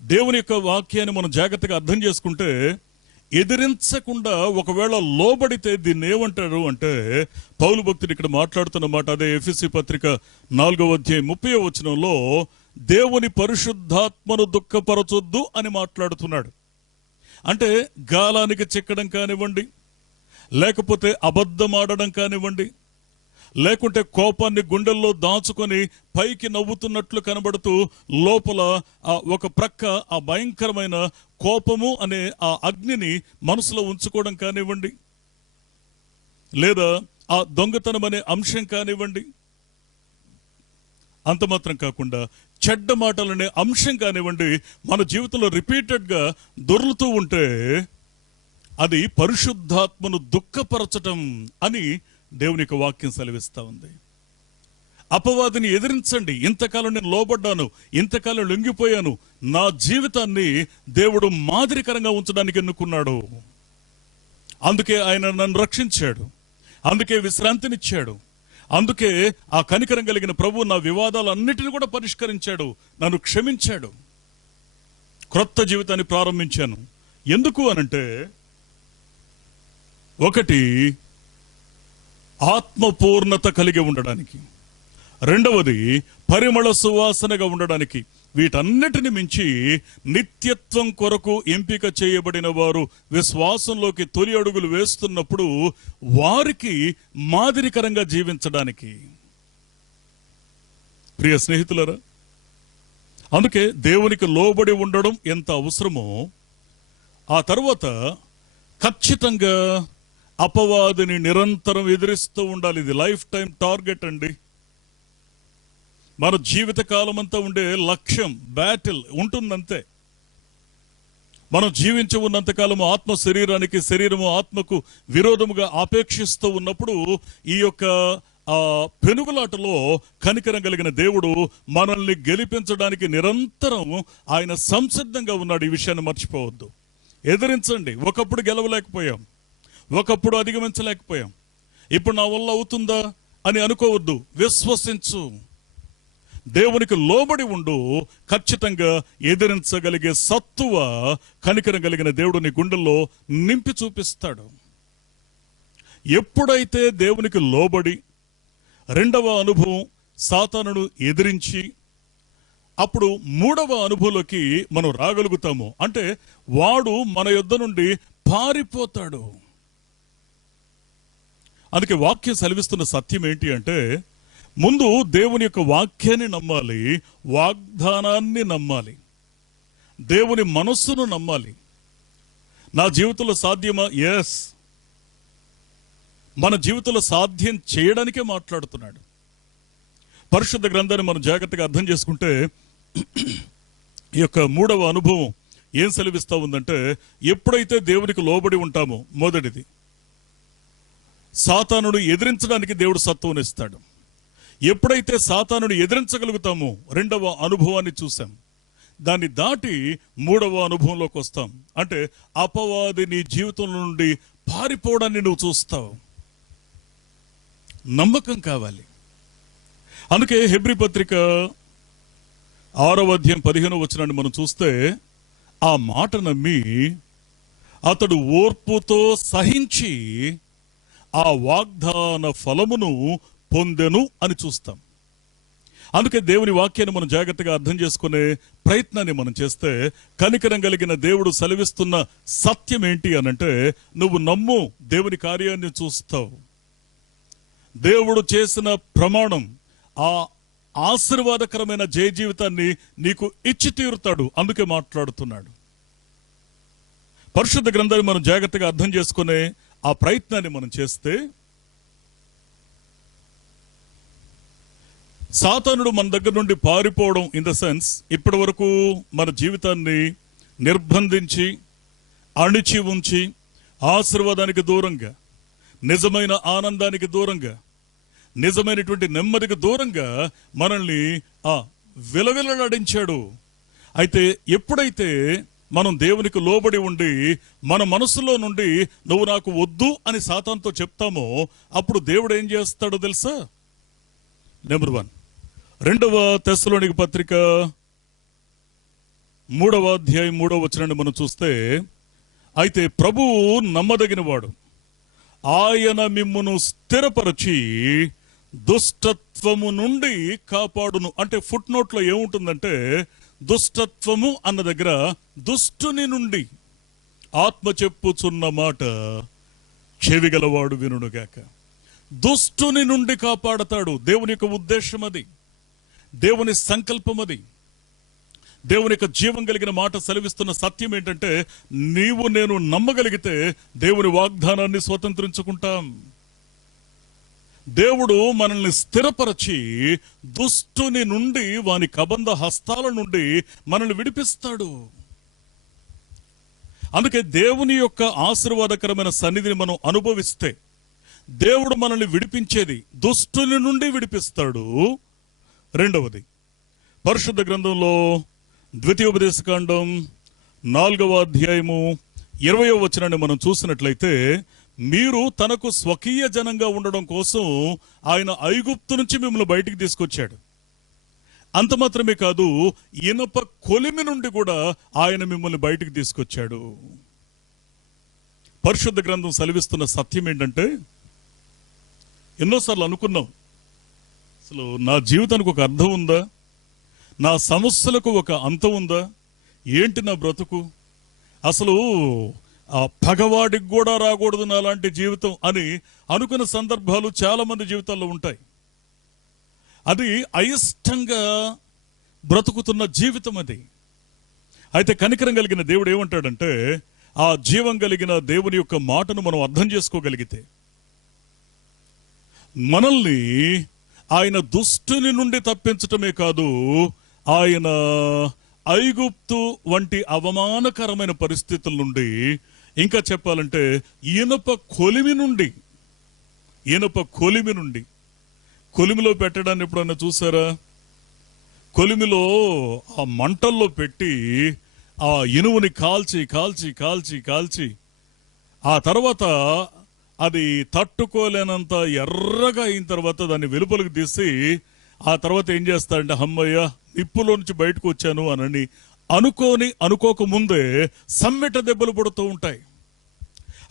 దేవుని యొక్క వాక్యాన్ని మనం జాగ్రత్తగా అర్థం చేసుకుంటే, ఎదిరించకుండా ఒకవేళ లోబడితే దీన్ని ఏమంటారు అంటే, పౌలు భక్తుడు ఇక్కడ మాట్లాడుతున్న మాట అదే ఎఫెసీ పత్రిక 4వ అధ్యాయం 30వ వచనంలో, దేవుని పరిశుద్ధాత్మను దుఃఖపరచొద్దు అని మాట్లాడుతున్నాడు. అంటే గాలానికి చిక్కడం కానివ్వండి, లేకపోతే అబద్ధం ఆడడం కానివ్వండి, లేకుంటే కోపాన్ని గుండెల్లో దాచుకొని పైకి నవ్వుతున్నట్లు కనబడుతూ లోపల ఒక ప్రక్క ఆ భయంకరమైన కోపము అనే ఆ అగ్నిని మనసులో ఉంచుకోవడం కానివ్వండి, లేదా ఆ దొంగతనం అనే అంశం కానివ్వండి, అంత మాత్రం కాకుండా చెడ్డ మాటలనే అంశం కానివ్వండి, మన జీవితంలో రిపీటెడ్గా దొర్లుతూ ఉంటే అది పరిశుద్ధాత్మను దుఃఖపరచటం అని దేవుని యొక్క వాక్యం సెలవిస్తా ఉంది. అపవాదిని ఎదిరించండి. ఇంతకాలం నేను లోబడ్డాను, ఇంతకాలం లొంగిపోయాను, నా జీవితాన్ని దేవుడు మాదిరికరంగా ఉంచడానికి ఎన్నుకున్నాడు. అందుకే ఆయన నన్ను రక్షించాడు, అందుకే విశ్రాంతినిచ్చాడు, అందుకే ఆ కనికరం కలిగిన ప్రభు నా వివాదాలన్నిటిని కూడా పరిష్కరించాడు, నన్ను క్షమించాడు, క్రొత్త జీవితాన్ని ప్రారంభించాను. ఎందుకు అనంటే, ఒకటి ఆత్మపూర్ణత కలిగి ఉండడానికి, రెండవది పరిమళ సువాసనగా ఉండడానికి, వీటన్నిటిని మించి నిత్యత్వం కొరకు ఎంపిక చేయబడిన వారు విశ్వాసంలోకి తొలి అడుగులు వేస్తున్నప్పుడు వారికి మాదిరికరంగా జీవించడానికి. ప్రియ స్నేహితులారా, అందుకే దేవునికి లోబడి ఉండడం ఎంత అవసరమో, ఆ తర్వాత ఖచ్చితంగా అపవాదిని నిరంతరం ఎదిరిస్తూ ఉండాలి. ఇది లైఫ్ టైం టార్గెట్ అండి. మన జీవిత కాలం అంతా ఉండే లక్ష్యం, బ్యాటిల్ ఉంటుందంతే. మనం జీవించి ఉన్నంతకాలము ఆత్మ శరీరానికి, శరీరము ఆత్మకు విరోధముగా ఆపేక్షిస్తూ ఉన్నప్పుడు ఈ యొక్క పెనుగులాటలో కనికరం కలిగిన దేవుడు మనల్ని గెలిపించడానికి నిరంతరం ఆయన సంసిద్ధంగా ఉన్నాడు. ఈ విషయాన్ని మర్చిపోవద్దు. ఎదిరించండి. ఒకప్పుడు గెలవలేకపోయాం, ఒకప్పుడు అధిగమించలేకపోయాం, ఇప్పుడు నా వల్ల అవుతుందా అని అనుకోవద్దు. విశ్వసించు, దేవునికి లోబడి ఉండు. ఖచ్చితంగా ఎదిరించగలిగే సత్తువ కనికరం కలిగిన దేవుడు నీ గుండెల్లో నింపి చూపిస్తాడు. ఎప్పుడైతే దేవునికి లోబడి, రెండవ అనుభవం సాతానును ఎదిరించి అప్పుడు మూడవ అనుభవంలోకి మనం రాగలుగుతాము. అంటే వాడు మన యొద్ద నుండి పారిపోతాడు. అందుకే వాక్యం సెలవిస్తున్న సత్యం ఏంటి అంటే, ముందు దేవుని యొక్క వాక్యాన్ని నమ్మాలి, వాగ్దానాన్ని నమ్మాలి, దేవుని మనస్సును నమ్మాలి. నా జీవితంలో సాధ్యమా? ఎస్, మన జీవితంలో సాధ్యం చేయడానికే మాట్లాడుతున్నాడు. పరిశుద్ధ గ్రంథాన్ని మనం జాగ్రత్తగా అర్థం చేసుకుంటే ఈ యొక్క మూడవ అనుభవం ఏం సెలవిస్తా ఉందంటే, ఎప్పుడైతే దేవునికి లోబడి ఉంటామో, మొదటిది సాతానుడు ఎదిరించడానికి దేవుడు సత్తువనిస్తాడు. ఎప్పుడైతే సాతానుడు ఎదిరించగలుగుతామో రెండవ అనుభవాన్ని చూసాం. దాన్ని దాటి మూడవ అనుభవంలోకి వస్తాం. అంటే అపవాది నీ జీవితం నుండి పారిపోవడాన్ని నువ్వు చూస్తావు. నమ్మకం కావాలి. అందుకే హెబ్రీ పత్రిక 6వ అధ్యాయం 15వ వచనాన్ని మనం చూస్తే, ఆ మాట నమ్మి అతడు ఓర్పుతో సహించి ఆ వాగ్దాన ఫలమును పొందెను అని చూస్తాం. అందుకే దేవుని వాక్యాన్ని మనం జాగ్రత్తగా అర్థం చేసుకునే ప్రయత్నాన్ని మనం చేస్తే, కనికరం కలిగిన దేవుడు సెలవిస్తున్న సత్యం ఏంటి అనంటే, నువ్వు నమ్ము, దేవుని కార్యాన్ని చూస్తావు. దేవుడు చేసిన ప్రమాణం, ఆ ఆశీర్వాదకరమైన జయ జీవితాన్ని నీకు ఇచ్చి తీరుతాడు. అందుకే మాట్లాడుతున్నాడు. పరిశుద్ధ గ్రంథాన్ని మనం జాగ్రత్తగా అర్థం చేసుకునే ఆ ప్రయత్నాన్ని మనం చేస్తే, సాతానుడు మన దగ్గర నుండి పారిపోవడం ఇన్ ద సెన్స్, ఇప్పటి వరకు మన జీవితాన్ని నిర్బంధించి అణిచి ఉంచి ఆశీర్వాదానికి దూరంగా, నిజమైన ఆనందానికి దూరంగా, నిజమైనటువంటి నెమ్మదికి దూరంగా మనల్ని విలవిలలాడించాడు. అయితే ఎప్పుడైతే మనం దేవునికి లోబడి ఉండి మన మనసులో నుండి నువ్వు నాకు వద్దు అని సాతానుతో చెప్తామో, అప్పుడు దేవుడు ఏం చేస్తాడో తెలుసా? నెంబర్ 1, 2వ తెస్సలోనిక పత్రిక 3వ అధ్యాయం 3వ వచనాన్ని మనం చూస్తే, అయితే ప్రభువు నమ్మదగినవాడు, ఆయన మిమ్మును స్థిరపరచి దుష్టత్వము నుండి కాపాడును. అంటే ఫుట్ నోట్లో ఏముంటుందంటే, దుష్టత్వము అన్న దగ్గర దుష్టుని నుండి, ఆత్మ చెప్పుచున్న మాట చెవిగలవాడు వినుగాక. దుష్టుని నుండి కాపాడతాడు. దేవుని యొక్క ఉద్దేశం అది, దేవుని సంకల్పం అది. దేవుని యొక్క జీవం కలిగిన మాట సెలవిస్తున్న సత్యం ఏంటంటే, నీవు నేను నమ్మగలిగితే దేవుని వాగ్దానాన్ని స్వతంత్రించుకుంటాం. దేవుడు మనల్ని స్థిరపరచి దుష్టుని నుండి, వాని కబంధ హస్తాల నుండి మనల్ని విడిపిస్తాడు. అందుకే దేవుని యొక్క ఆశీర్వాదకరమైన సన్నిధిని మనం అనుభవిస్తే, దేవుడు మనల్ని విడిపించేది దుష్టుని నుండి విడిపిస్తాడు. రెండవది, పరిశుద్ధ గ్రంథంలో ద్వితీయోపదేశకాండం 4వ అధ్యాయము 20వ వచనాన్ని మనం చూసినట్లయితే, మీరు తనకు స్వకీయ జనంగా ఉండడం కోసం ఆయన ఐగుప్తు నుంచి మిమ్మల్ని బయటికి తీసుకొచ్చాడు. అంత మాత్రమే కాదు, ఇనప కొలిమి నుండి కూడా ఆయన మిమ్మల్ని బయటికి తీసుకొచ్చాడు. పరిశుద్ధ గ్రంథం సెలవిస్తున్న సత్యం ఏంటంటే, ఎన్నోసార్లు అనుకున్నాం, అసలు నా జీవితానికి ఒక అర్థం ఉందా? నా సమస్యలకు ఒక అంతం ఉందా? ఏంటి నా బ్రతుకు? అసలు ఆ పగవాడికి కూడా రాకూడదు నాలాంటి జీవితం అని అనుకున్న సందర్భాలు చాలా మంది జీవితాల్లో ఉంటాయి. అది అయిష్టంగా బ్రతుకుతున్న జీవితం అది. అయితే కనికరం కలిగిన దేవుడు ఏమంటాడంటే, ఆ జీవం కలిగిన దేవుని యొక్క మాటను మనం అర్థం చేసుకోగలిగితే, మనల్ని ఆయన దుష్టుని నుండి తప్పించటమే కాదు, ఆయన ఐగుప్తు వంటి అవమానకరమైన పరిస్థితుల నుండి, ఇంకా చెప్పాలంటే ఇనప కొలిమి నుండి, కొలిమిలో పెట్టడాన్ని ఎప్పుడన్నా చూసారా? కొలిమిలో ఆ మంటల్లో పెట్టి ఆ ఇనువుని కాల్చి కాల్చి కాల్చి కాల్చి ఆ తర్వాత అది తట్టుకోలేనంత ఎర్రగా అయిన తర్వాత దాన్ని వెలుపలకు తీసి ఆ తర్వాత ఏం చేస్తాడంటే, అమ్మయ్య నిప్పులో నుంచి బయటకు వచ్చాను అని అనుకోక ముందే సమ్మెట దెబ్బలు పడుతూ ఉంటాయి.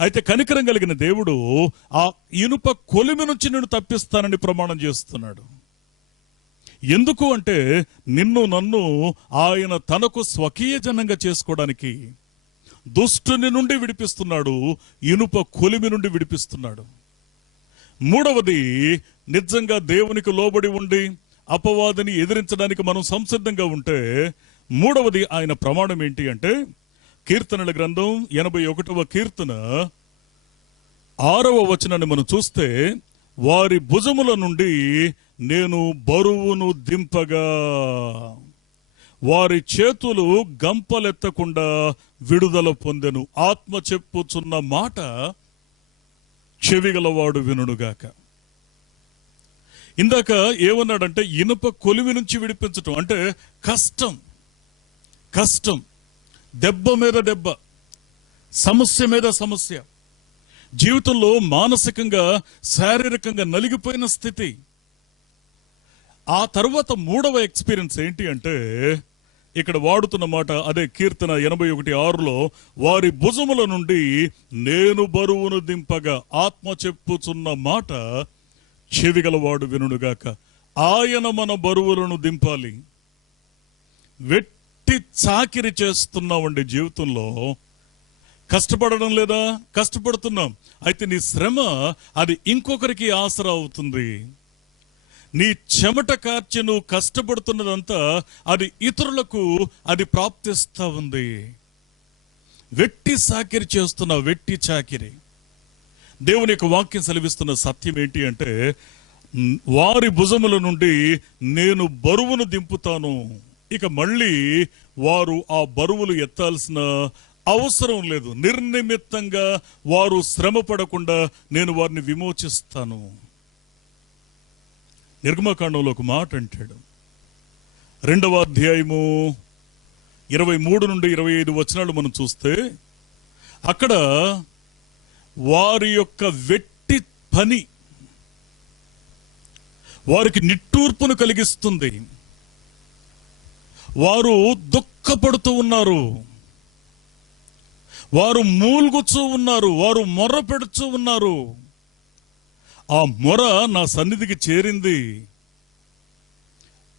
అయితే కనికరం కలిగిన దేవుడు ఆ ఇనుప కొలిమి నుంచి నేను తప్పిస్తానని ప్రమాణం చేస్తున్నాడు. ఎందుకు అంటే నిన్ను నన్ను ఆయన తనకు స్వకీయ జనంగా చేసుకోవడానికి దుష్టుని నుండి విడిపిస్తున్నాడు, ఇనుప కొలిమి నుండి విడిపిస్తున్నాడు. మూడవది, నిజంగా దేవునికి లోబడి ఉండి అపవాదిని ఎదిరించడానికి మనం సంసిద్ధంగా ఉంటే మూడవది ఆయన ప్రమాణం ఏంటి అంటే కీర్తనల గ్రంథం 81వ కీర్తన 6వ వచనాన్ని మనం చూస్తే, వారి భుజముల నుండి నేను బరువును దింపగా వారి చేతులు గంపలెత్తకుండా విడుదల పొందెను. ఆత్మ చెప్పుచున్న మాట చెవిగలవాడు వినుగాక. ఇందాక ఏమన్నాడంటే ఇనుప కొలిమి నుంచి విడిపించటం అంటే కష్టం, దెబ్బ మీద దెబ్బ, సమస్య మీద సమస్య, జీవితంలో మానసికంగా శారీరకంగా నలిగిపోయిన స్థితి. ఆ తర్వాత మూడవ ఎక్స్పీరియన్స్ ఏంటి అంటే ఇక్కడ వాడుతున్న మాట అదే కీర్తన 81:6లో, వారి భుజముల నుండి నేను బరువును దింపగా ఆత్మ చెప్పుచున్న మాట చెవిగలవాడు వినుగాక. ఆయన మన బరువులను దింపాలి. వెట్టి చాకిరి చేస్తున్నామండి జీవితంలో. కష్టపడడం లేదా? కష్టపడుతున్నాం. అయితే నీ శ్రమ అది ఇంకొకరికి ఆసరా అవుతుంది. నీ చెమట కార్చి నువ్వు కష్టపడుతున్నదంతా అది ఇతరులకు అది ప్రాప్తిస్తా ఉంది. వెట్టి చాకిరి చేస్తున్న వెట్టి చాకిరి. దేవుని యొక్క వాక్యం సెలవిస్తున్న సత్యం ఏంటి అంటే వారి భుజముల నుండి నేను బరువును దింపుతాను. ఇక మళ్ళీ వారు ఆ బరువులు ఎత్తాల్సిన అవసరం లేదు. నిర్నిమిత్తంగా వారు శ్రమ పడకుండా నేను వారిని విమోచిస్తాను. నిర్గమకాండంలో ఒక మాట అంటాడు, 2వ అధ్యాయము 23 నుండి 25 వచనాలు మనం చూస్తే అక్కడ వారి యొక్క వెట్టి పని వారికి నిట్టూర్పును కలిగిస్తుంది. వారు దుఃఖపడుతూ ఉన్నారు, వారు మూల్గుచూ ఉన్నారు, వారు మొర్ర పెడుచూ ఉన్నారు. ఆ మొర నా సన్నిధికి చేరింది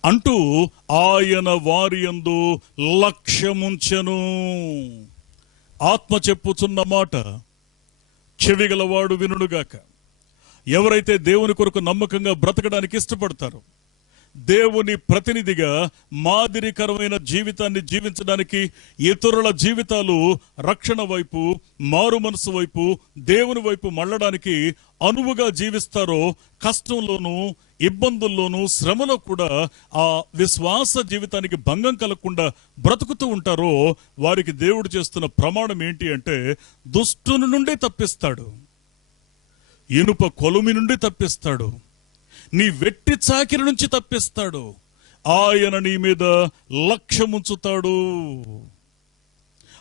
అంటూ ఆయన వారి యందు లక్ష్యముంచెను. ఆత్మ చెప్పుచున్న మాట చెవిగలవాడు వినుగాక. ఎవరైతే దేవుని కొరకు నమ్మకంగా బ్రతకడానికి ఇష్టపడతారో, దేవుని ప్రతినిధిగా మాదిరికరమైన జీవితాన్ని జీవించడానికి, ఇతరుల జీవితాలు రక్షణ వైపు, మారు మనసు వైపు, దేవుని వైపు మళ్ళడానికి అనువుగా జీవిస్తారో, కష్టంలోనూ ఇబ్బందుల్లోనూ శ్రమలో కూడా ఆ విశ్వాస జీవితానికి భంగం కలగకుండా బ్రతుకుతూ ఉంటారో వారికి దేవుడు చేస్తున్న ప్రమాణం ఏంటి అంటే దుష్టుని నుండి తప్పిస్తాడు, ఇనుప కొలిమి నుండి తప్పిస్తాడు, నీ వెట్టి చాకిరి నుంచి తప్పిస్తాడు. ఆయన నీ మీద లక్ష్యముంచుతాడు.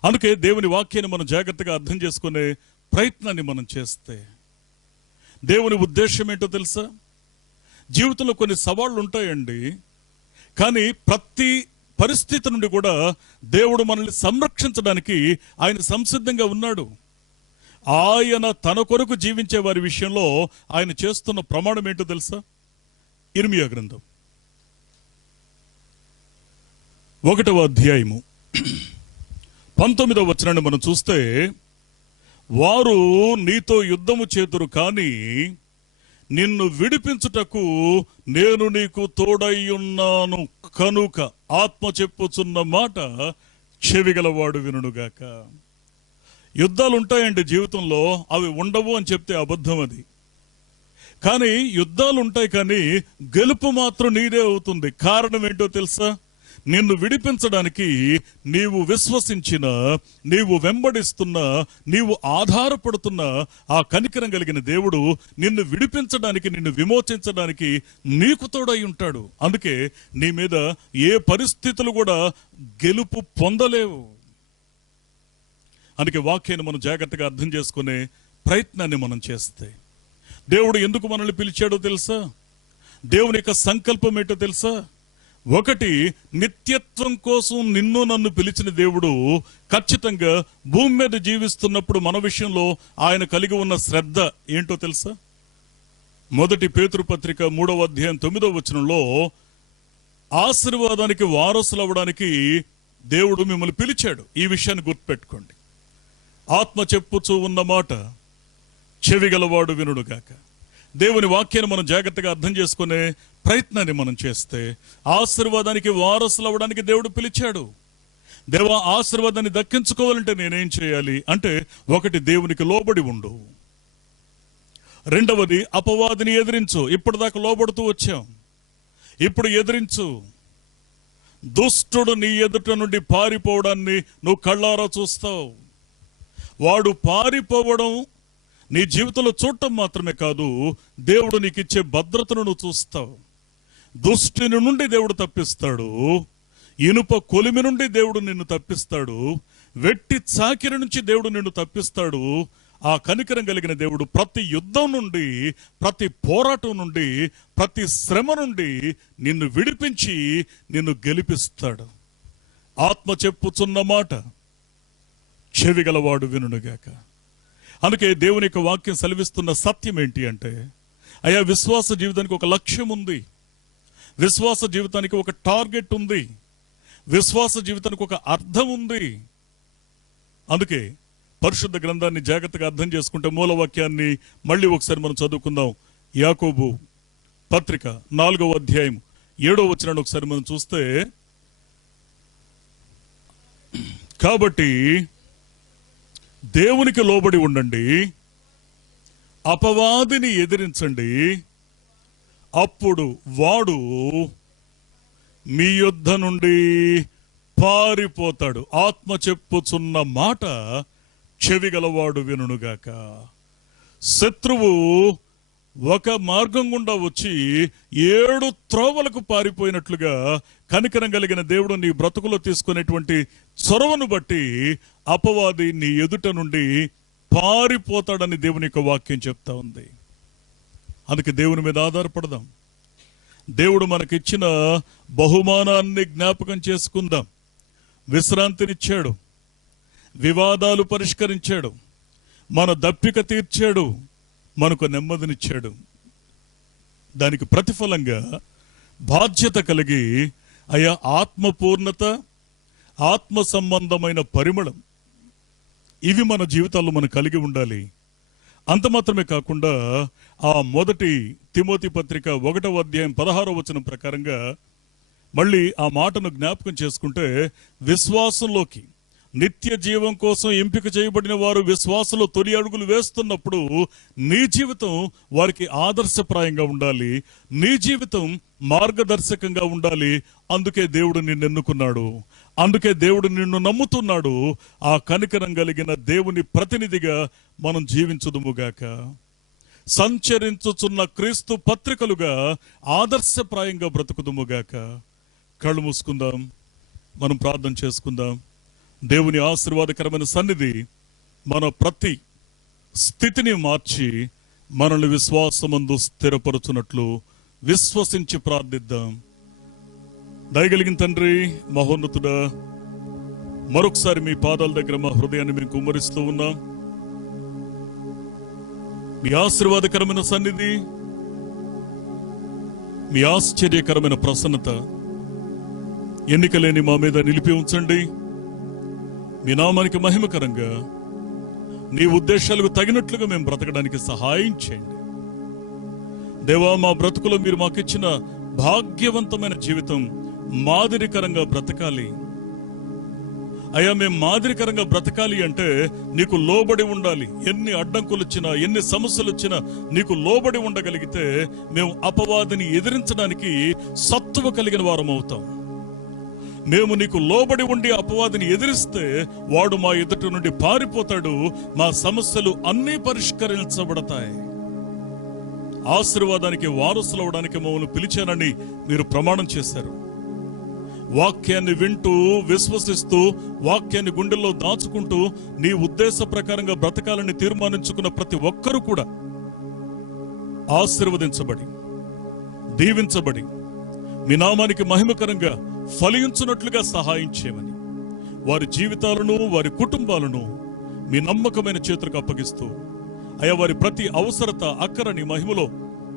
అందుకే దేవుని వాక్యాన్ని మనం జాగ్రత్తగా అర్థం చేసుకునే ప్రయత్నాన్ని మనం చేస్తే, దేవుని ఉద్దేశం ఏంటో తెలుసా? జీవితంలో కొన్ని సవాళ్లు ఉంటాయండి, కానీ ప్రతి పరిస్థితి నుండి కూడా దేవుడు మనల్ని సంరక్షించడానికి ఆయన సంసిద్ధంగా ఉన్నాడు. ఆయన తన కొరకు జీవించే వారి విషయంలో ఆయన చేస్తున్న ప్రమాణం ఏంటో తెలుసా? ఇర్మియా గ్రంథం 1వ అధ్యాయము 19వ వచనాన్ని మనం చూస్తే, వారు నీతో యుద్ధము చేతురు కానీ నిన్ను విడిపించుటకు నేను నీకు తోడయ్యున్నాను కనుక ఆత్మ చెప్పుచున్న మాట చెవిగలవాడు వినుగాక. యుద్ధాలు ఉంటాయండి జీవితంలో, అవి ఉండవు అని చెప్తే అబద్ధం. అది కానీ యుద్ధాలు ఉంటాయి, కానీ గెలుపు మాత్రం నీదే అవుతుంది. కారణం ఏంటో తెలుసా? నిన్ను విడిపించడానికి నీవు విశ్వసించిన, నీవు వెంబడిస్తున్న, నీవు ఆధారపడుతున్న ఆ కనికరం కలిగిన దేవుడు నిన్ను విడిపించడానికి, నిన్ను విమోచించడానికి నీకు తోడై ఉంటాడు. అందుకే నీ మీద ఏ పరిస్థితులు కూడా గెలుపు పొందలేవు. అందుకే వాక్యాన్ని మనం జాగ్రత్తగా అర్థం చేసుకునే ప్రయత్నాన్ని మనం చేస్తే, దేవుడు ఎందుకు మనల్ని పిలిచాడో తెలుసా? దేవుని యొక్క సంకల్పం ఏంటో తెలుసా? ఒకటి, నిత్యత్వం కోసం నిన్ను నన్ను పిలిచిన దేవుడు ఖచ్చితంగా భూమి మీద జీవిస్తున్నప్పుడు మన విషయంలో ఆయన కలిగి ఉన్న శ్రద్ధ ఏంటో తెలుసా? 1 పేతురు పత్రిక 3వ అధ్యాయం 9వ వచనంలో ఆశీర్వాదానికి వారసులు అవ్వడానికి దేవుడు మిమ్మల్ని పిలిచాడు. ఈ విషయాన్ని గుర్తుపెట్టుకోండి. ఆత్మ చెప్పుచూ ఉన్న మాట చెవిగలవాడు వినుడుగాక. దేవుని వాక్యాన్ని మనం జాగ్రత్తగా అర్థం చేసుకునే ప్రయత్నాన్ని మనం చేస్తే ఆశీర్వాదానికి వారసులు అవ్వడానికి దేవుడు పిలిచాడు. దేవా, ఆశీర్వాదాన్ని దక్కించుకోవాలంటే నేనేం చేయాలి అంటే, ఒకటి, దేవునికి లోబడి ఉండు. రెండవది, అపవాదిని ఎదిరించు. ఇప్పటిదాకా లోబడుతూ వచ్చాం, ఇప్పుడు ఎదిరించు. దుష్టుడు నీ ఎదుట నుండి పారిపోవడాన్ని నువ్వు కళ్ళారా చూస్తావు. వాడు పారిపోవడం నీ జీవితంలో చూడటం మాత్రమే కాదు, దేవుడు నీకు ఇచ్చే భద్రతను నువ్వు చూస్తావు. దుష్టుని నుండి దేవుడు తప్పిస్తాడు, ఇనుప కొలిమి నుండి దేవుడు నిన్ను తప్పిస్తాడు, వెట్టి చాకిరి నుంచి దేవుడు నిన్ను తప్పిస్తాడు. ఆ కనికరం కలిగిన దేవుడు ప్రతి యుద్ధం నుండి, ప్రతి పోరాటం నుండి, ప్రతి శ్రమ నుండి నిన్ను విడిపించి నిన్ను గెలిపిస్తాడు. ఆత్మ చెప్పుచున్న మాట చెవిగలవాడు వినుగాక. అందుకే దేవుని యొక్క వాక్యం సెలవిస్తున్న సత్యం ఏంటి అంటే, అయ్యా, విశ్వాస జీవితానికి ఒక లక్ష్యం ఉంది, విశ్వాస జీవితానికి ఒక టార్గెట్ ఉంది, విశ్వాస జీవితానికి ఒక అర్థం ఉంది. అందుకే పరిశుద్ధ గ్రంథాన్ని జాగ్రత్తగా అర్థం చేసుకుంటే మూలవాక్యాన్ని మళ్ళీ ఒకసారి మనం చదువుకుందాం. యాకోబు పత్రిక 4వ అధ్యాయం 7వ వచనాన్ని ఒకసారి మనం చూస్తే, కాబట్టి దేవునికి లోబడి ఉండండి, అపవాదిని ఎదిరించండి, అప్పుడు వాడు మీ యుద్ధ నుండి పారిపోతాడు. ఆత్మ చెప్పుచున్న మాట చెవిగలవాడు వినుగాక. శత్రువు ఒక మార్గం గుండా వచ్చి 7 త్రోవలకు పారిపోయినట్లుగా కనికరం కలిగిన దేవుడు నీ బ్రతుకులో తీసుకునేటువంటి చొరవను బట్టి అపవాది నీ ఎదుట నుండి పారిపోతాడని దేవుని యొక్క వాక్యం చెప్తా ఉంది. అందుకే దేవుని మీద ఆధారపడదాం. దేవుడు మనకిచ్చిన బహుమానాన్ని జ్ఞాపకం చేసుకుందాం. విశ్రాంతినిచ్చాడు, వివాదాలు పరిష్కరించాడు, మన దప్పిక తీర్చాడు, మనకు నెమ్మదినిచ్చాడు. దానికి ప్రతిఫలంగా బాధ్యత కలిగి అయ్యా, ఆత్మపూర్ణత, ఆత్మ సంబంధమైన పరిమళం, ఇవి మన జీవితాల్లో మనం కలిగి ఉండాలి. అంత మాత్రమే కాకుండా ఆ మొదటి తిమోతి పత్రిక 1వ అధ్యాయం 16వ వచనం ప్రకారంగా మళ్ళీ ఆ మాటను జ్ఞాపకం చేసుకుంటే, విశ్వాసంలోకి నిత్య జీవం కోసం ఎంపిక చేయబడిన వారు విశ్వాసంలో తొలి అడుగులు వేస్తున్నప్పుడు నీ జీవితం వారికి ఆదర్శప్రాయంగా ఉండాలి, నీ జీవితం మార్గదర్శకంగా ఉండాలి. అందుకే దేవుడు నిన్ను ఎన్నుకున్నాడు, అందుకే దేవుడు నిన్ను నమ్ముతున్నాడు. ఆ కనికరం కలిగిన దేవుని ప్రతినిధిగా మనం జీవించుదుముగాక. సంచరించుచున్న క్రీస్తు పత్రికలుగా ఆదర్శప్రాయంగా బ్రతుకుదుముగాక. కళ్ళు మూసుకుందాం, మనం ప్రార్థన చేసుకుందాం. దేవుని ఆశీర్వాదకరమైన సన్నిధి మన ప్రతి స్థితిని మార్చి మనల్ని విశ్వాసమందు స్థిరపరుచున్నట్లు విశ్వసించి ప్రార్థిద్దాం. దయగలిగిన తండ్రి, మహోన్నతుడా, మరొకసారి మీ పాదాల దగ్గర మా హృదయాన్ని మేము కుమ్మరిస్తూ ఉన్నాం. మీ ఆశీర్వాదకరమైన సన్నిధి, మీ ఆశ్చర్యకరమైన ప్రసన్నత ఎన్నికలేని మా మీద నిలిపి ఉంచండి. మీ నామానికి మహిమకరంగా, నీ ఉద్దేశాలకు తగినట్లుగా మేము బ్రతకడానికి సహాయం చేయండి. దేవా, మా బ్రతుకులో మీరు మాకిచ్చిన భాగ్యవంతమైన జీవితం మాదిరికరంగా బ్రతకాలి. అయ్యా, మేము మాదిరికరంగా బ్రతకాలి అంటే నీకు లోబడి ఉండాలి. ఎన్ని అడ్డంకులు వచ్చినా, ఎన్ని సమస్యలు వచ్చినా నీకు లోబడి ఉండగలిగితే మేము అపవాదిని ఎదిరించడానికి సత్తువ కలిగిన వారం అవుతాం. మేము నీకు లోబడి ఉండి అపవాదిని ఎదిరిస్తే వాడు మా ఎదుటి నుండి పారిపోతాడు, మా సమస్యలు అన్నీ పరిష్కరించబడతాయి. ఆశీర్వాదానికి వారసులు అవడానికి మమ్మల్ని పిలిచానని మీరు ప్రమాణం చేశారు. వాక్యాన్ని వింటూ, విశ్వసిస్తూ, వాక్యాన్ని గుండెల్లో దాచుకుంటూ నీ ఉద్దేశ ప్రకారంగా బ్రతకాలని తీర్మానించుకున్న ప్రతి ఒక్కరూ కూడా ఆశీర్వదించబడి, దీవించబడి, మీ నామానికి మహిమకరంగా ఫలించున్నట్లుగా సహాయం చేయమని వారి జీవితాలను, వారి కుటుంబాలను మీ నమ్మకమైన చేతులకు అప్పగిస్తూ, అయ్యా, వారి ప్రతి అవసరత, అక్కరని మహిమలో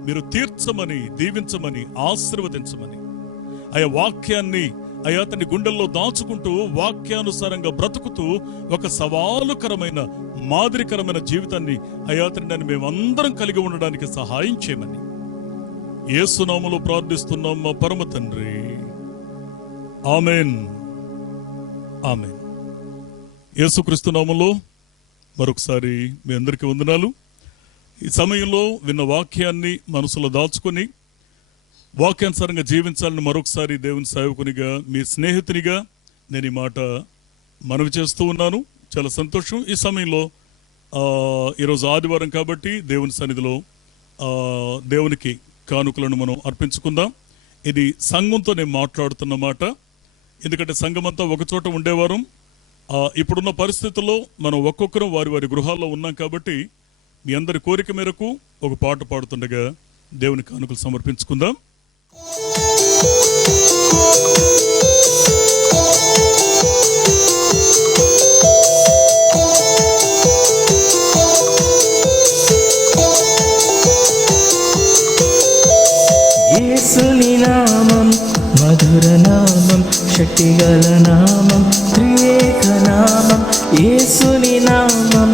మీరు తీర్చమని, దీవించమని, ఆశీర్వదించమని, ఆయా వాక్యాన్ని అయా తండ్రి గుండెల్లో దాచుకుంటూ వాక్యానుసారంగా బ్రతుకుతూ ఒక సవాలుకరమైన మాదిరికరమైన జీవితాన్ని అయా తండ్రి మేమందరం కలిగి ఉండడానికి సహాయం చేయమని యేసు నామములో ప్రార్థిస్తున్నాం మా పరమ తండ్రి. ఆమేన్. ఆమేన్. యేసుక్రీస్తు నామములో మరొకసారి మీ అందరికీ వందనాలు. ఈ సమయంలో విన్న వాక్యాన్ని మనసులో దాచుకొని వాక్యానుసారంగా జీవించాలని మరొకసారి దేవుని సేవకునిగా, మీ స్నేహితునిగా నేను ఈ మాట మనవి చేస్తూ ఉన్నాను. చాలా సంతోషం. ఈ సమయంలో ఈరోజు ఆదివారం కాబట్టి దేవుని సన్నిధిలో దేవునికి కానుకలను మనం అర్పించుకుందాం. ఇది సంఘంతో నేను మాట్లాడుతున్న మాట. ఎందుకంటే సంఘం అంతా ఒకచోట ఉండేవారు. ఇప్పుడున్న పరిస్థితుల్లో మనం ఒక్కొక్కరు వారి వారి గృహాల్లో ఉన్నాం కాబట్టి మీ అందరి కోరిక మేరకు ఒక పాట పాడుతుండగా దేవుని కానుకలు సమర్పించుకుందాం. యేసుని నామం మధుర నామం, శక్తిగల నామం, త్రియేక నామం. యేసుని నామం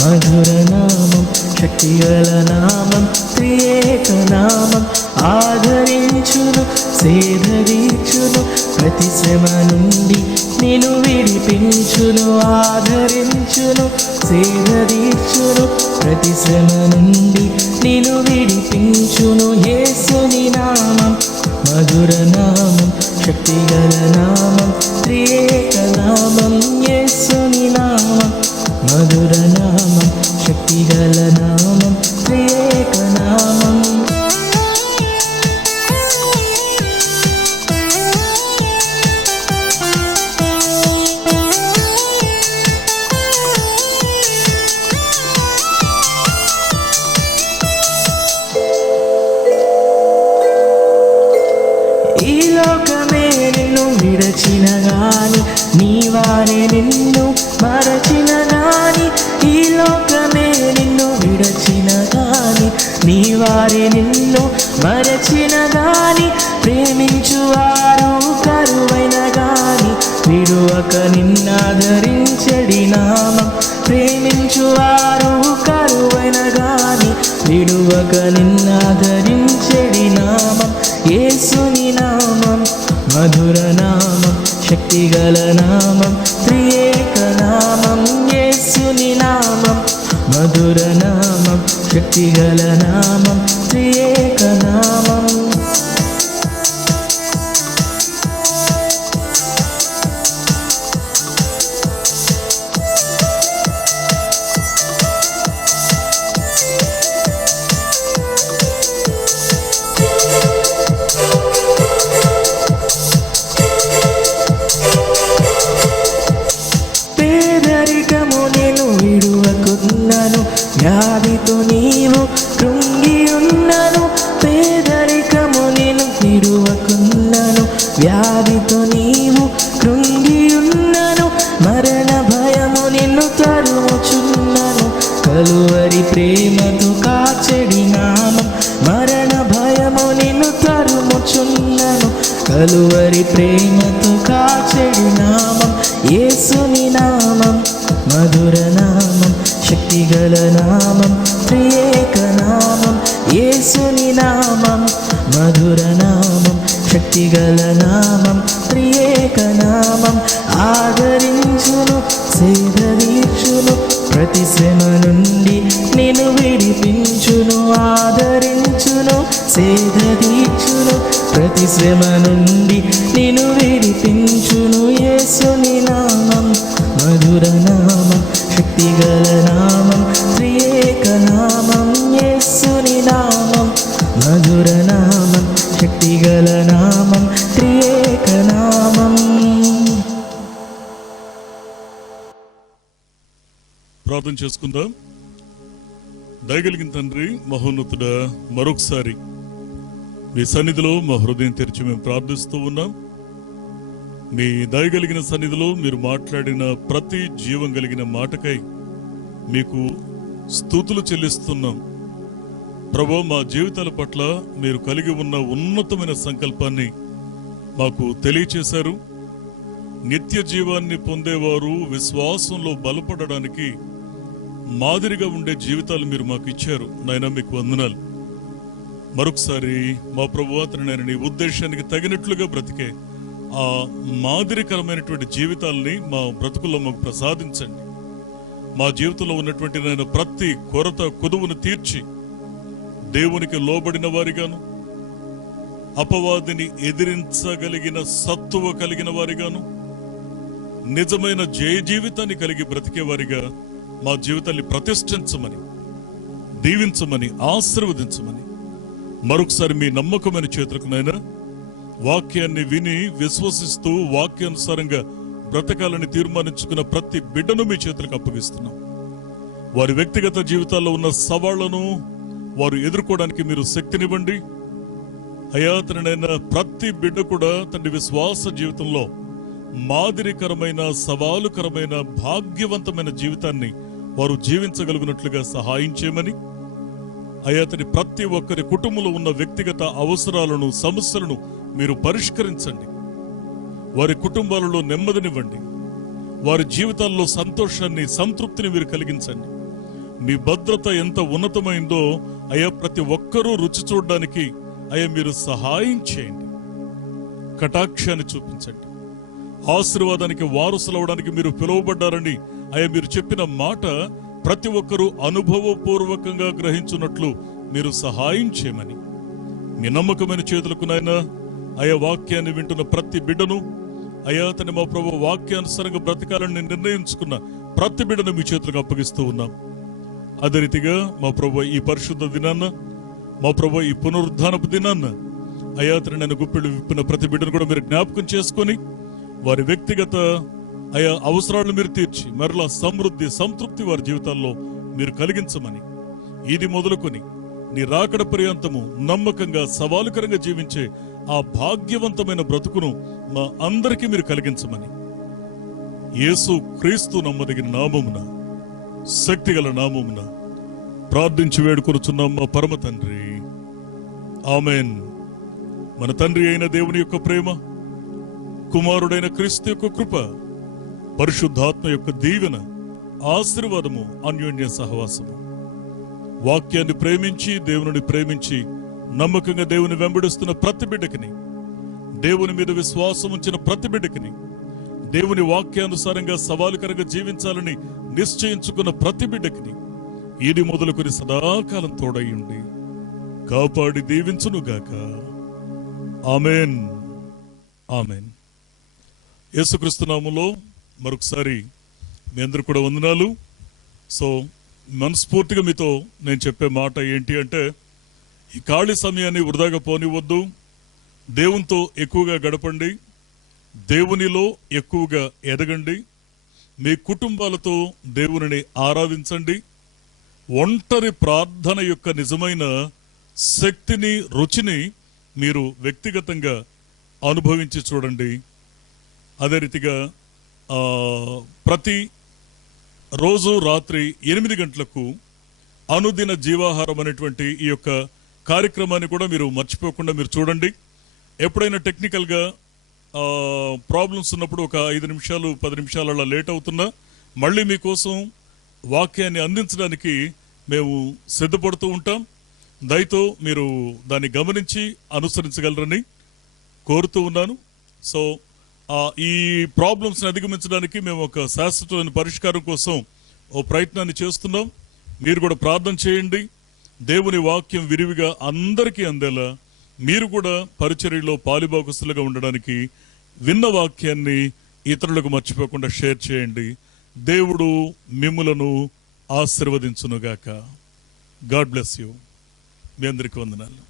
మధుర నామం, శక్తిగల నామం, త్రియేక నామం. ఆదరించును, సేదరీచును, ప్రతి శ్రమ నుండి నిన్ను విడిపించును. ఆదరించును, సేదరీచును, ప్రతి శ్రమ నుండి నిన్ను విడిపించును. యేసుని నామం మధుర నామం, శక్తిగల నామం, త్రియేక నామం. యేసుని నామం మధుర నామం, శక్తిగల నామం, త్రియేక నామం. ఈ లోకమే నిన్ను విడచిన గాని, నీవారే నిన్ను మరచిన గాని. ఈ లోకమే నిన్ను విడచిన గాని, నీవారే నిన్ను మరచిన గాని. ప్రేమించువారు కరువైన గాని, విడువక నిన్నాదరించడి నామం. ప్రేమించువారు కరువైన గాని, విడువక నిన్నాదరించడి నామం. యేసుని నామం మధుర నామం, శక్తిగల నామం, త్రియేక నామం. యేసుని నామం మధుర నామం, శక్తిగల నామం, త్రియేక నామం. పేదరికము నేను విడువకున్నాను, వ్యాధితో నీవు కృంగి ఉన్నాను. పేదరికము నేను విడువకున్నాను, వ్యాధితో నీవు కృంగి ఉన్నాను. మరణ భయము నిన్ను తరుముచున్నాను, కలువరి ప్రేమతో కాచెడి నామం. మరణ భయము నిన్ను తరుముచున్నాను, కలువరి ప్రేమతో కాచెడి నామం. యేసుని నామం మధుర నామం, శక్తిగల నామం, త్రియేక నామం. యేసుని నామం మధుర నామం, శక్తిగల నామం, త్రియేక నామం. ఆదరించును, సేదరీచును, ప్రతి శ్రమ నుండి నిన్ను విడిపించును. ఆదరించును, సేదరీచును, ప్రతి శ్రమ నుండి నిన్ను విడిపించును. యేసుని నామం మధుర నామం, శక్తిగల నామం, త్రియేక నామం. యేసుని నామం మధుర నామం, శక్తిగల నామం, త్రియేక నామం. ప్రార్థన చేసుకుందాం. దయగలిగిన తండ్రి, మహోన్నతుడా, మరొకసారి మీ సన్నిధిలో మా హృదయం తెరిచి మేము ప్రార్థిస్తూ ఉన్నాం. మీ దయగలిగిన సన్నిధిలో మీరు మాట్లాడిన ప్రతి జీవం కలిగిన మాటకై మీకు స్తుతులు చెల్లిస్తున్నాం. ప్రభు, మా జీవితాల పట్ల మీరు కలిగి ఉన్న ఉన్నతమైన సంకల్పాన్ని మాకు తెలియచేశారు. నిత్య జీవాన్ని పొందేవారు విశ్వాసంలో బలపడడానికి మాదిరిగా ఉండే జీవితాలు మీరు మాకు ఇచ్చారు. నాయన మీకు వందనాలు. మరొకసారి మా ప్రభువా తండ్రి, నీ ఉద్దేశానికి తగినట్లుగా బ్రతికే ఆ మాదిరికరమైనటువంటి జీవితాలని మా బ్రతుకుల్లో మాకు ప్రసాదించండి. మా జీవితంలో ఉన్నటువంటి నేను ప్రతి కొరత కుదువును తీర్చి దేవునికి లోబడిన వారిగాను, అపవాదిని ఎదిరించగలిగిన సత్తువ కలిగిన వారిగాను, నిజమైన జయ జీవితాన్ని కలిగి బ్రతికే వారిగా మా జీవితాన్ని ప్రతిష్ఠించమని, దీవించమని, ఆశీర్వదించమని మరొకసారి మీ నమ్మకమైన చేతులకు నైనా వాక్యాన్ని విని విశ్వసిస్తూ వాక్యానుసారంగా బ్రతకాలని తీర్మానించుకున్న ప్రతి బిడ్డను మీ చేతులకు అప్పగిస్తున్నాం. వారి వ్యక్తిగత జీవితాల్లో ఉన్న సవాళ్లను వారు ఎదుర్కోవడానికి మీరు శక్తినివ్వండి. అయాతనైన ప్రతి బిడ్డ కూడా తండ్రి విశ్వాస జీవితంలో మాదిరికరమైన, సవాలుకరమైన, భాగ్యవంతమైన జీవితాన్ని వారు జీవించగలిగినట్లుగా సహాయం చేయమని, అయాతని ప్రతి ఒక్కరి కుటుంబంలో ఉన్న వ్యక్తిగత అవసరాలను, సమస్యలను మీరు పరిష్కరించండి. వారి కుటుంబాలలో నెమ్మదినివ్వండి. వారి జీవితాల్లో సంతోషాన్ని, సంతృప్తిని మీరు కలిగించండి. మీ భద్రత ఎంత ఉన్నతమైందో అయ్యా ప్రతి ఒక్కరూ రుచి చూడడానికి అయ్యా మీరు సహాయం చేయండి. కటాక్షాన్ని చూపించండి. ఆశీర్వాదానికి వారసులవడానికి మీరు పిలువబడ్డారని అయ్యా మీరు చెప్పిన మాట ప్రతి ఒక్కరూ అనుభవపూర్వకంగా గ్రహించున్నట్లు మీరు సహాయం చేయమని మీ నమ్మకమైన చేతులకు నాయనా అయా వాక్యాన్ని వింటున్న ప్రతి బిడ్డను, అయా తన మా ప్రభు వాక్యానుసారంగా బ్రతకాలని నిర్ణయించుకున్న ప్రతి బిడ్డను మీ చేతులకు అప్పగిస్తూ ఉన్నాం. అదే రీతిగా మా ప్రభు ఈ పరిశుద్ధ దినాన్న, మా ప్రభు ఈ పునరుద్ధానపు దినాన్న అయా తన నేను గుప్పిళ్ళు విప్పిన ప్రతి బిడ్డను కూడా మీరు జ్ఞాపకం చేసుకొని వారి వ్యక్తిగత అయా అవసరాలను మీరు తీర్చి మరలా సమృద్ధి, సంతృప్తి వారి జీవితాల్లో మీరు కలిగించమని, ఇది మొదలుకొని నీ రాకడ పర్యంతము నమ్మకంగా, సవాలుకరంగా జీవించే ఆ భాగ్యవంతమైన బ్రతుకును మా అందరికీ మీరు కలిగించమని యేసు క్రీస్తు నమ్మదగిన నామమున, శక్తిగల నామమున ప్రార్థించి వేడుకొనుచున్నాం మా పరమ తండ్రి. ఆమెన్. మన తండ్రి అయిన దేవుని యొక్క ప్రేమ, కుమారుడైన క్రీస్తు యొక్క కృప, పరిశుద్ధాత్మ యొక్క దీవెన, ఆశీర్వాదము, అన్యోన్య సహవాసము, వాక్యాన్ని ప్రేమించి, దేవుని ప్రేమించి నమ్మకంగా దేవుని వెంబడిస్తున్న ప్రతి బిడ్డకిని, దేవుని మీద విశ్వాసం ఉంచిన ప్రతి బిడ్డకిని, దేవుని వాక్యానుసారంగా సవాలుకరంగా జీవించాలని నిశ్చయించుకున్న ప్రతి బిడ్డకిని ఇది మొదలుకొని సదాకాలం తోడయ్యుండి కాపాడి దీవించునుగాక. ఆమెన్. ఆమెన్. యేసుక్రీస్తు నామములో మరొకసారి మీ అందరూ కూడా వందనాలు. సో మనస్ఫూర్తిగా మీతో నేను చెప్పే మాట ఏంటి అంటే, ఈ ఖాళీ సమయాన్ని వృధాగా పోనివద్దు. దేవునితో ఎక్కువగా గడపండి, దేవునిలో ఎక్కువగా ఎదగండి, మీ కుటుంబాలతో దేవునిని ఆరాధించండి. ఒంటరి ప్రార్థన యొక్క నిజమైన శక్తిని, రుచిని మీరు వ్యక్తిగతంగా అనుభవించి చూడండి. అదే రీతిగా ప్రతి రోజు రాత్రి 8 గంటలకు అనుదిన జీవాహారం అనేటువంటి ఈ యొక్క కార్యక్రమాన్ని కూడా మీరు మర్చిపోకుండా మీరు చూడండి. ఎప్పుడైనా టెక్నికల్గా ప్రాబ్లమ్స్ ఉన్నప్పుడు ఒక 5 నిమిషాలు 10 నిమిషాలు అలా లేట్ అవుతున్నా మళ్ళీ మీకోసం వాక్యాన్ని అందించడానికి మేము సిద్ధపడుతూ ఉంటాం. దయతో మీరు దాన్ని గమనించి అనుసరించగలరని కోరుతూ ఉన్నాను. సో ఈ ప్రాబ్లమ్స్ని అధిగమించడానికి మేము ఒక శాశ్వతమైన పరిష్కారం కోసం ఓ ప్రయత్నాన్ని చేస్తున్నాం. మీరు కూడా ప్రార్థన చేయండి. దేవుని వాక్యం విరివిగా అందరికీ అందేలా మీరు కూడా పరిచర్యలో పాలిభాగస్తులుగా ఉండడానికి విన్న వాక్యాన్ని ఇతరులకు మర్చిపోకుండా షేర్ చేయండి. దేవుడు మిమ్ములను ఆశీర్వదించునుగాక. God bless you. మీ అందరికీ వందనాలు.